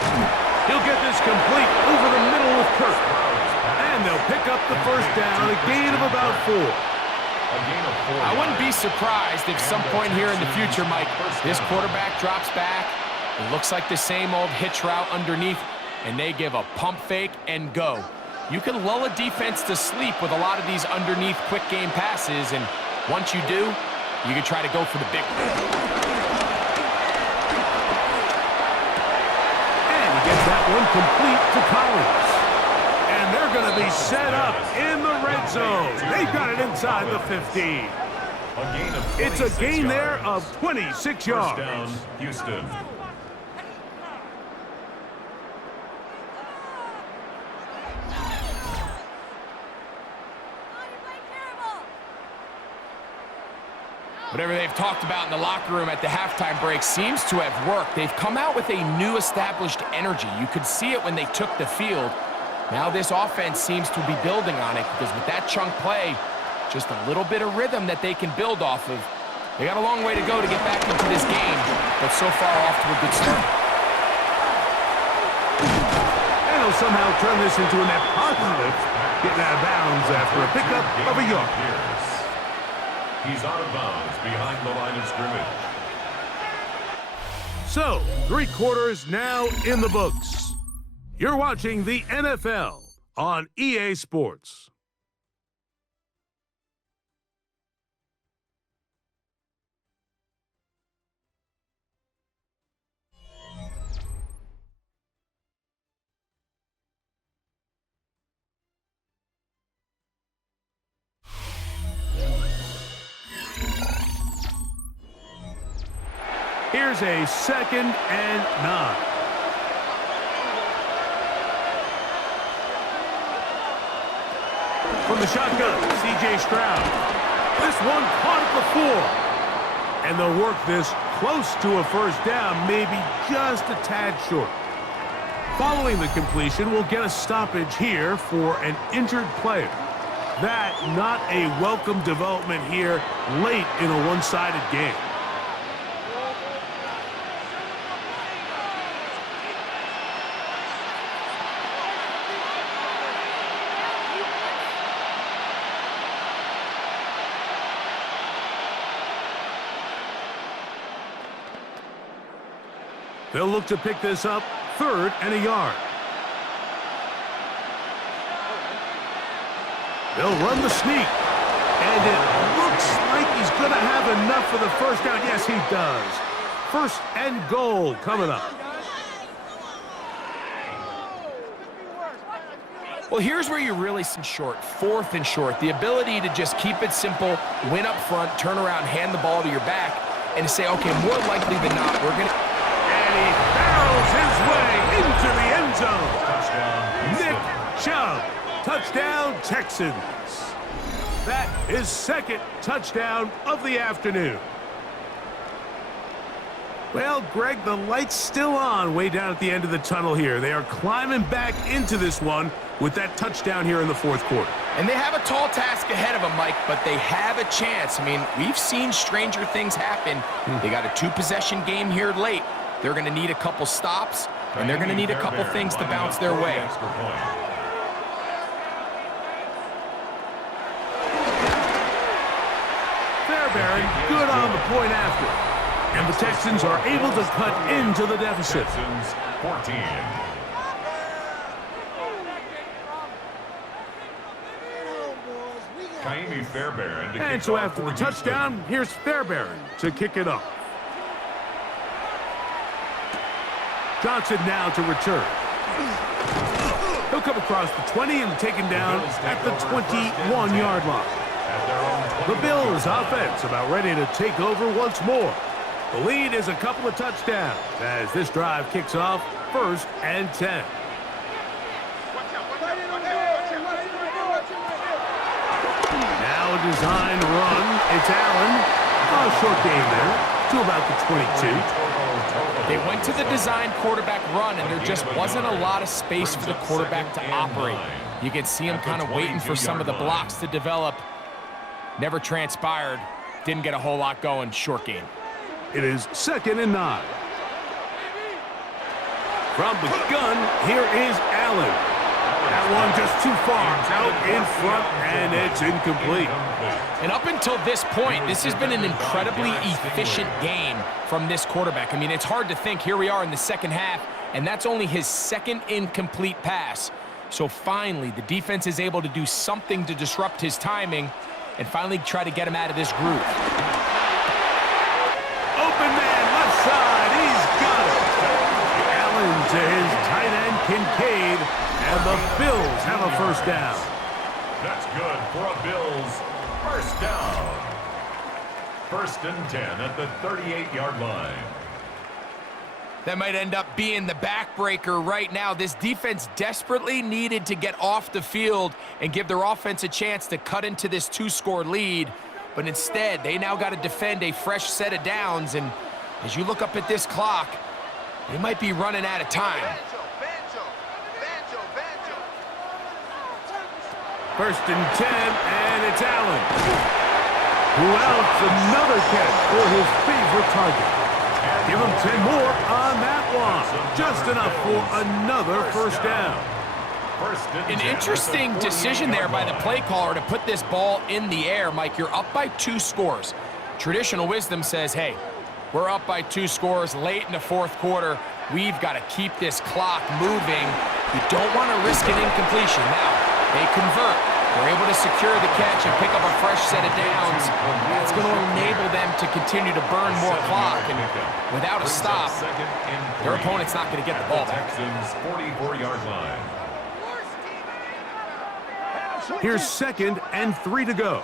He'll get this complete over the middle with Kirk. And they'll pick up the first down, a gain of about 4. I wouldn't be surprised if some point here in the future, Mike, this quarterback drops back. It looks like the same old hitch route underneath, and they give a pump fake and go. You can lull a defense to sleep with a lot of these underneath quick game passes, and once you do, you can try to go for the big one. And he gets that one complete to Collins. And they're going to be set up in the red zone. They've got it inside the 15. It's a gain there of 26 yards. First down, Houston. Whatever they've talked about in the locker room at the halftime break seems to have worked. They've come out with a new established energy. You could see it when they took the field. Now this offense seems to be building on it, because with that chunk play, just a little bit of rhythm that they can build off of. They got a long way to go to get back into this game, but so far off to a good start. And he'll somehow turn this into a net positive, getting out of bounds after a pickup of a yard. He's out of bounds behind the line of scrimmage. So, 3 quarters now in the books. You're watching the NFL on EA Sports. Here's a 2nd and 9. From the shotgun, C.J. Stroud. This one caught at the 4. And they'll work this close to a first down, maybe just a tad short. Following the completion, we'll get a stoppage here for an injured player. That not a welcome development here late in a one-sided game. They'll look to pick this up, 3rd and a yard. They'll run the sneak. And it looks like he's going to have enough for the first down. Yes, he does. 1st and goal coming up. Well, here's where you're really short, 4th and short. The ability to just keep it simple, win up front, turn around, hand the ball to your back, and say, okay, more likely than not, we're going to... And he barrels his way into the end zone. Nick Chubb, touchdown Texans. That is 2nd touchdown of the afternoon. Well, Greg, the light's still on way down at the end of the tunnel here. They are climbing back into this one with that touchdown here in the 4th quarter. And they have a tall task ahead of them, Mike, but they have a chance. I mean, we've seen stranger things happen. They got a 2-possession game here late. They're going to need a couple stops, and they're going to need a couple things to bounce their way. Fairbairn, good on the point after. And the Texans are able to cut into the deficit. Texans 14. Fairbairn. And so after the touchdown, here's Fairbairn to kick it off. Johnson now to return. He'll come across the 20 and taken down at the 21-yard line. The Bills offense about ready to take over once more. The lead is a couple of touchdowns as this drive kicks off 1st and 10. Now a designed run. It's Allen. A short game there to about the 22. They went to the design quarterback run, and there just wasn't a lot of space for the quarterback to operate. You can see him kind of waiting for some of the blocks to develop. Never transpired. Didn't get a whole lot going. Short game. It is 2nd and 9. From the gun, here is Allen. That one just too far out in front, and it's incomplete. And up until this point, this has been an incredibly efficient game from this quarterback. I mean, it's hard to think. Here we are in the 2nd half, and that's only his 2nd incomplete pass. So finally, the defense is able to do something to disrupt his timing and finally try to get him out of this groove. Open man, left side, he's got it. Allen to his tight end, Kincaid, and the Bills have a 1st down. That's good for a Bills 1st down. 1st and 10 at the 38-yard line. That might end up being the backbreaker right now. This defense desperately needed to get off the field and give their offense a chance to cut into this 2-score lead. But instead, they now got to defend a fresh set of downs. And as you look up at this clock, they might be running out of time. 1st and 10, and it's Allen. Who else? Another catch for his favorite target. Give him 10 more on that one. Just enough for another 1st down. An interesting decision there by the play caller to put this ball in the air. Mike, you're up by 2 scores. Traditional wisdom says, hey, we're up by 2 scores late in the 4th quarter. We've got to keep this clock moving. You don't want to risk an incompletion. Now, they convert. They're able to secure the catch and pick up a fresh set of downs. That's going to enable them to continue to burn more clock. And without a stop, their opponent's not going to get the ball back. Texans 44-yard line. Here's 2nd and 3 to go.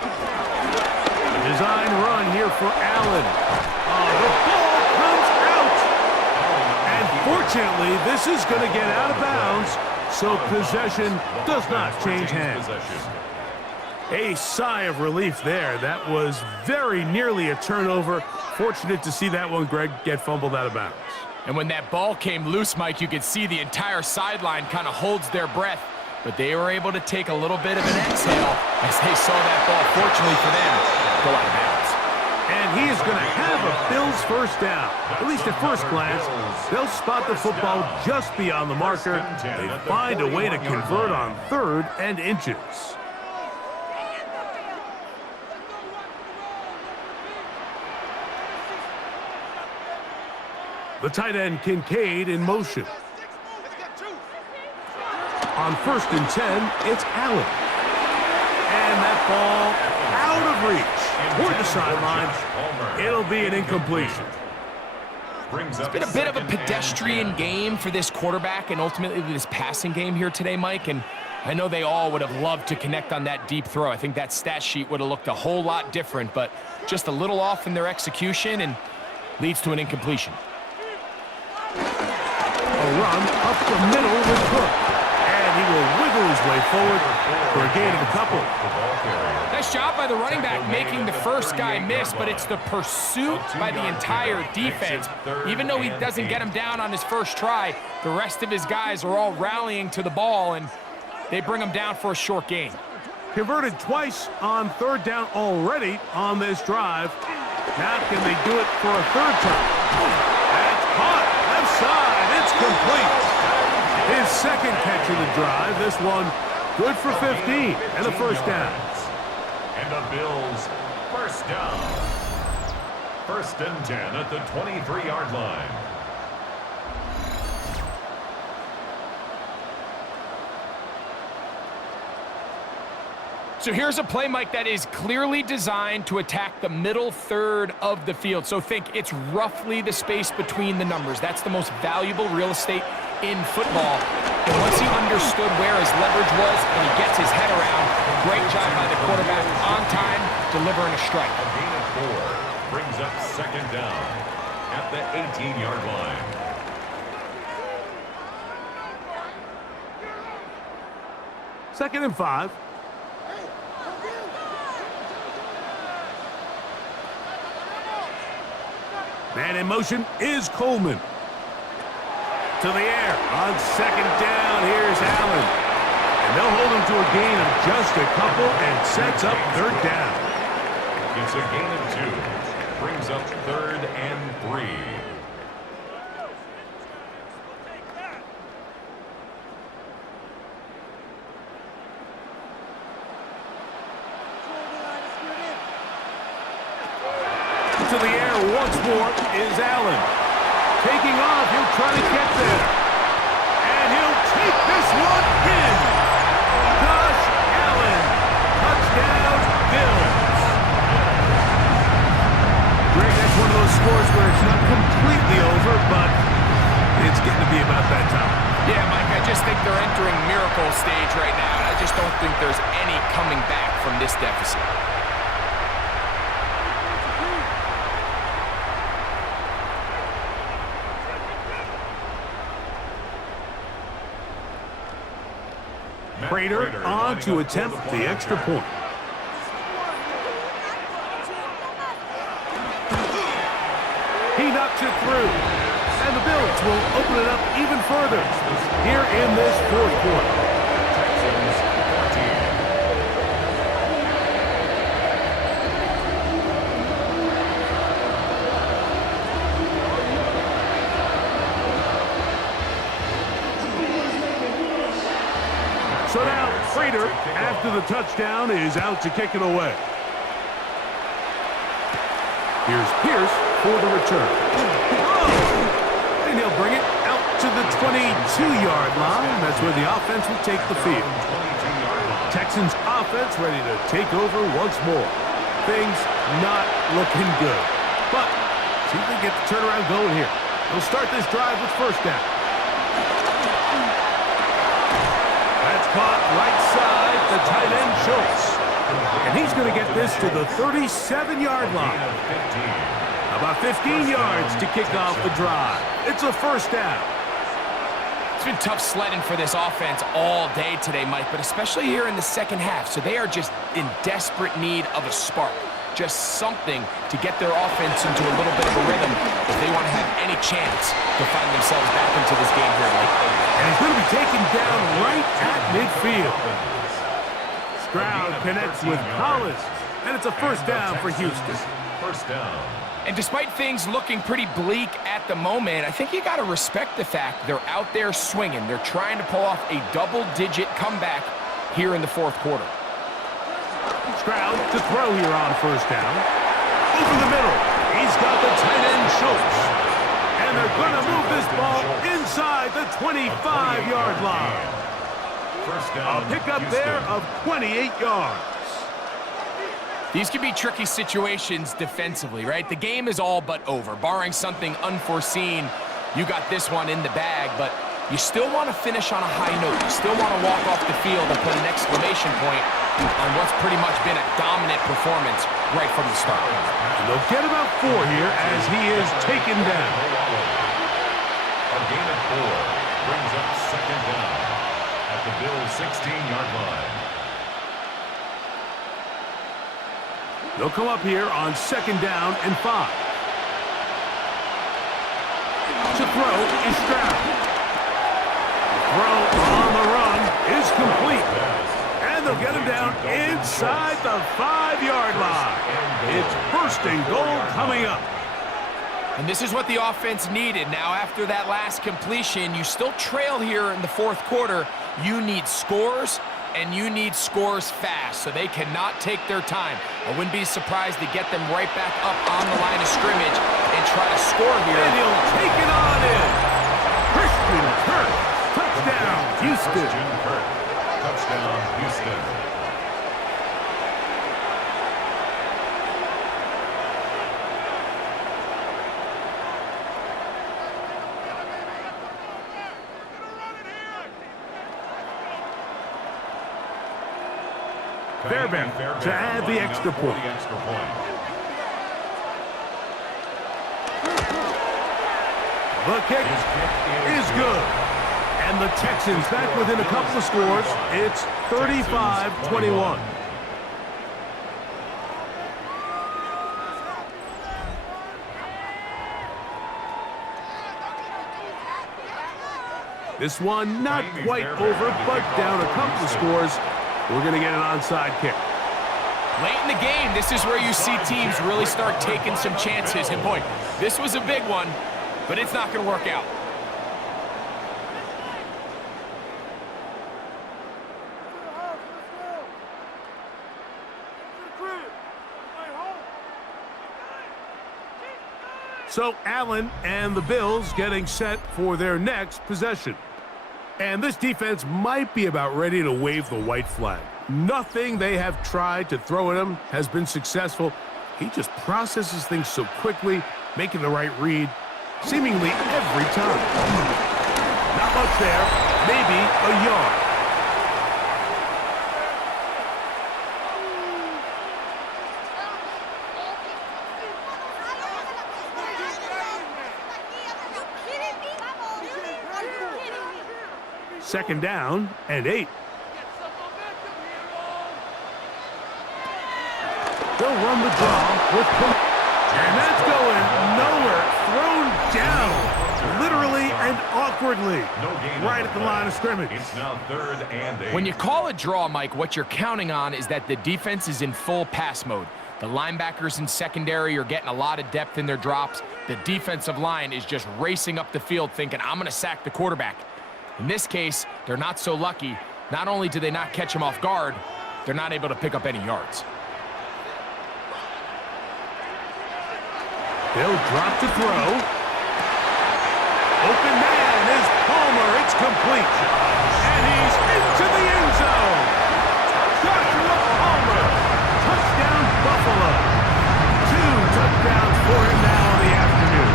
A design run here for Allen. The ball comes out. And fortunately, this is going to get out of bounds, so possession does not change hands. A sigh of relief there. That was very nearly a turnover. Fortunate to see that one, Greg, get fumbled out of bounds. And when that ball came loose, Mike, you could see the entire sideline kind of holds their breath. But they were able to take a little bit of an exhale as they saw that ball, fortunately for them, go out of bounds. And he is going to have a Bills 1st down. At least at first glance, they'll spot the football just beyond the marker. They find a way to convert on 3rd and inches. The tight end Kincaid in motion. On 1st and 10, it's Allen. And that ball out of reach toward the sideline. It'll be an incompletion. It's been a bit of a pedestrian game for this quarterback and ultimately this passing game here today, Mike. And I know they all would have loved to connect on that deep throw. I think that stat sheet would have looked a whole lot different, but just a little off in their execution and leads to an incompletion. A run up the middle with Cook. And he will wiggle his way forward for a gain of a couple. Nice job by the running back making the first guy miss, but it's the pursuit by the entire defense. Even though he doesn't get him down on his first try, the rest of his guys are all rallying to the ball, and they bring him down for a short gain. Converted twice on 3rd down already on this drive. Now can they do it for a 3rd time? That's caught. Left side. It's complete. His 2nd catch of the drive. This one good for 15 and a 1st down. And the Bills, 1st down. 1st and 10 at the 23-yard line. So here's a play, Mike, that is clearly designed to attack the middle 3rd of the field. So think it's roughly the space between the numbers. That's the most valuable real estate in football. And once he understood where his leverage was and he gets his head around, great job by the quarterback on time, delivering a strike. A gain of 4 brings up 2nd down at the 18-yard line. Second and 5. Man in motion is Coleman. To the air on 2nd down. Here's Allen. And they'll hold him to a gain of just a couple and sets up 3rd down. It's a gain of 2. Brings up 3rd and 3. To the air once more is Allen. Taking off, he'll try to get there. And he'll take this one in. Josh Allen. Touchdown, Bills. Greg, that's one of those scores where it's not completely over, but it's getting to be about that time. Yeah, Mike, I just think they're entering miracle stage right now, and I just don't think there's any coming back from this deficit. Prater on to attempt the extra point. He knocks it through. And the Bills will open it up even further here in this 4th quarter. Texans 14. So now, Prater, after the touchdown, is out to kick it away. Here's Pierce for the return. Oh! And he'll bring it out to the 22-yard line. That's where the offense will take the field. Texans offense ready to take over once more. Things not looking good. But see if they get the turnaround going here. They'll start this drive with 1st down. That's caught right side, the tight end Schultz. And he's going to get this to the 37-yard line. About 15 yards to kick off the drive. It's a 1st down. It's been tough sledding for this offense all day today, Mike, but especially here in the 2nd half. So they are just in desperate need of a spark. Just something to get their offense into a little bit of a rhythm if they want to have any chance to find themselves back into this game here late. And he's going to be taken down right at midfield. Stroud connects with Collins, and it's a 1st down for Houston. 1st down. And despite things looking pretty bleak at the moment, I think you got to respect the fact they're out there swinging. They're trying to pull off a double-digit comeback here in the 4th quarter. Stroud to throw here on 1st down. Over the middle. He's got the tight end Schultz. And And they're going to move this ball inside the 25-yard line. A pickup there of 28 yards. These can be tricky situations defensively, right? The game is all but over. Barring something unforeseen, you got this one in the bag, but you still want to finish on a high note. You still want to walk off the field and put an exclamation point on what's pretty much been a dominant performance right from the start. And they'll get about 4 here as he is taken down. A gain of 4 brings up second down at the Bills' 16-yard line. They'll come up here on second down and 5. To throw is Stroud. The throw on the run is complete. And they'll get him down inside the 5-yard line. It's first and goal coming up. And this is what the offense needed. Now, after that last completion, you still trail here in the fourth quarter. You need scores, and you need scores fast, so they cannot take their time. I wouldn't be surprised to get them right back up on the line of scrimmage and try to score here. And he'll take it on in. Christian Kirk, touchdown, Houston. Touchdown, Houston. Fairbairn to add the extra point. The kick is good. And the Texans back within a couple of scores. It's 35-21. This one not quite over, but down a couple of scores. We're going to get an onside kick. Late in the game, this is where you see teams really start taking some chances. And boy, this was a big one, but it's not going to work out. So Allen and the Bills getting set for their next possession. And this defense might be about ready to wave the white flag. Nothing they have tried to throw at him has been successful. He just processes things so quickly, making the right read, seemingly every time. Not much there, maybe a yard. Second down and 8. They'll run the draw with and that's going nowhere. Thrown down, literally and awkwardly, right at the line of scrimmage. It's now 3rd and 8. When you call a draw, Mike, what you're counting on is that the defense is in full pass mode. The linebackers in secondary are getting a lot of depth in their drops. The defensive line is just racing up the field thinking, I'm going to sack the quarterback. In this case, they're not so lucky. Not only do they not catch him off guard, they're not able to pick up any yards. They'll drop to throw. Open man is Palmer. It's complete. And he's into the end zone. Joshua Palmer. Touchdown, Buffalo. 2 touchdowns for him now in the afternoon.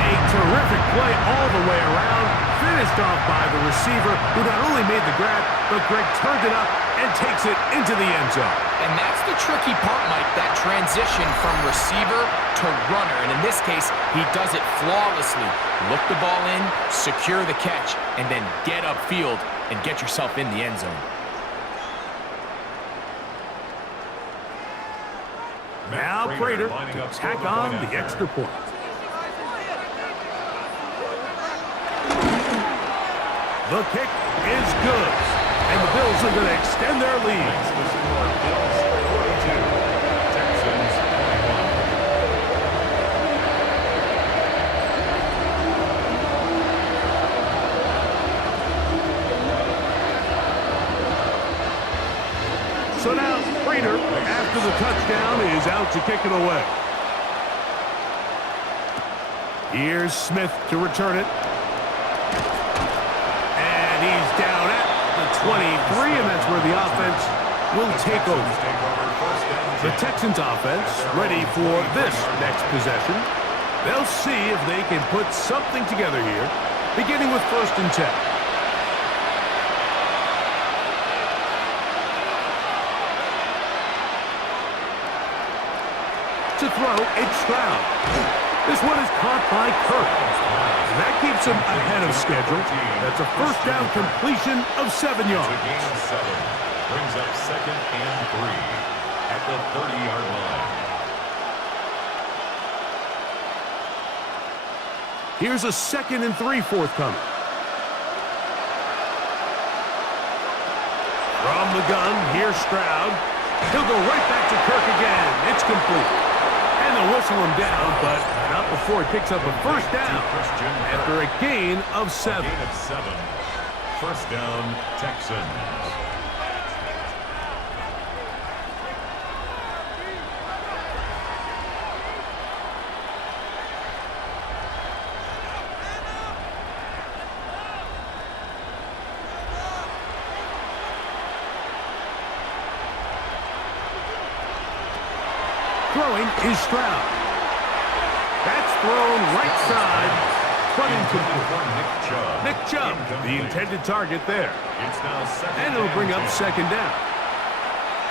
A terrific play all the way around. Finished off by the receiver, who not only made the grab, but Greg turned it up and takes it into the end zone. And that's the tricky part, Mike, that transition from receiver to runner. And in this case, he does it flawlessly. Look the ball in, secure the catch, and then get upfield and get yourself in the end zone. Now Prater to tack on the extra point. The kick is good. And the Bills are going to extend their lead. The score, Bills 42, Texans 21. So now Prater, after the touchdown, is out to kick it away. Here's Smith to return it. And he's down at the 23, and that's where the offense will take over. The Texans offense ready for this next possession. They'll see if they can put something together here, beginning with 1st and 10. To throw, it's Stroud. This one is caught by Kirk. And that keeps him ahead of schedule. That's a 1st down completion of 7 yards. Gain of 7. Brings up 2nd and 3 at the 30-yard line. Here's a 2nd and 3 forthcoming. From the gun, here's Stroud. He'll go right back to Kirk again. It's complete. And they'll whistle him down, but not before he picks up a 1st down after a gain of 7. Gain of 7. 1st down, Texans. Throwing is Stroud. That's thrown right side, but incomplete. Nick Chubb, the intended target there. It's now 2nd And it'll bring up 2nd down.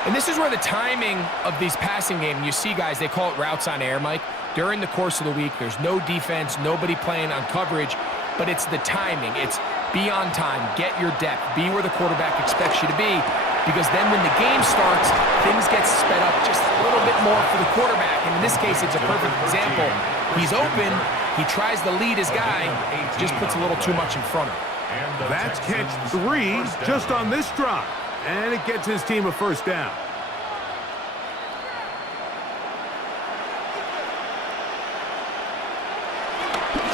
And this is where the timing of these passing game, you see guys, they call it routes on air, Mike. During the course of the week, there's no defense, nobody playing on coverage, but it's the timing. It's be on time, get your depth, be where the quarterback expects you to be, because then when the game starts, things get sped up just a little bit more for the quarterback. And in this case, it's a perfect example. He's open, he tries to lead his guy, just puts a little too much in front of him. That's catch 3 just on this drive. And it gets his team a 1st down.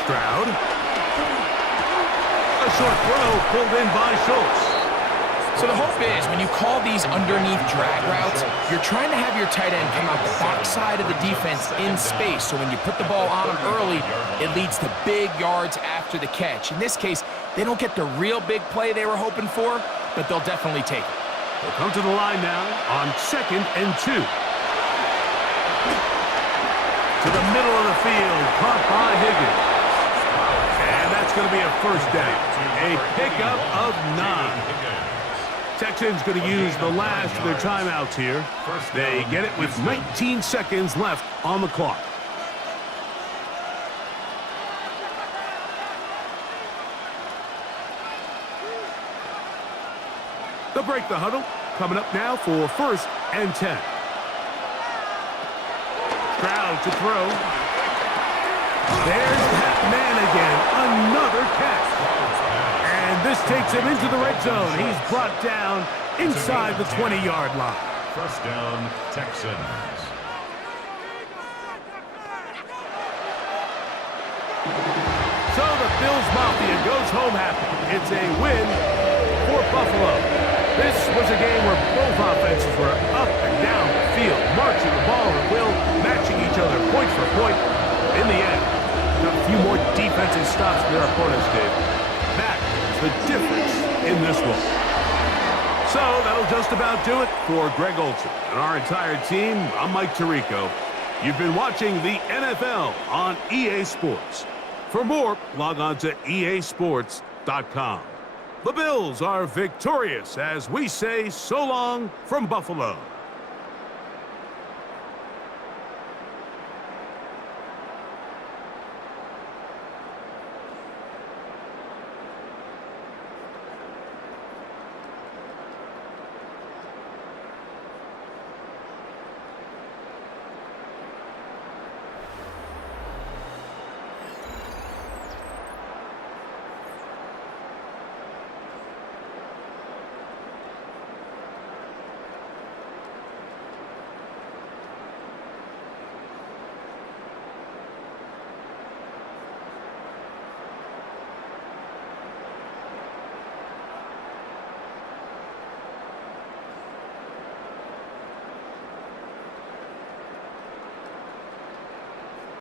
Stroud. A short throw pulled in by Schultz. So the hope is when you call these underneath drag routes, you're trying to have your tight end come out the backside of the defense in space. So when you put the ball on him early, it leads to big yards after the catch. In this case, they don't get the real big play they were hoping for, but they'll definitely take it. They'll come to the line now on 2nd and 2. To the middle of the field, caught by Higgins. And that's going to be a 1st down. A pickup of 9. Texans going to use the last of their timeouts here. They get it with 19 seconds left on the clock. They'll break the huddle. Coming up now for 1st and 10. Stroud to throw. There's that man again. Another catch. And this takes him into the red zone. He's brought down inside the 20-yard line. 1st down, Texans. So the Bills Mafia goes home happy. It's a win for Buffalo. This was a game where both offenses were up and down the field, marching the ball at will, matching each other point for point. In the end, a few more defensive stops than their opponents did. That is the difference in this one. So that'll just about do it for Greg Olson and our entire team. I'm Mike Tirico. You've been watching the NFL on EA Sports. For more, log on to easports.com. The Bills are victorious as we say so long from Buffalo.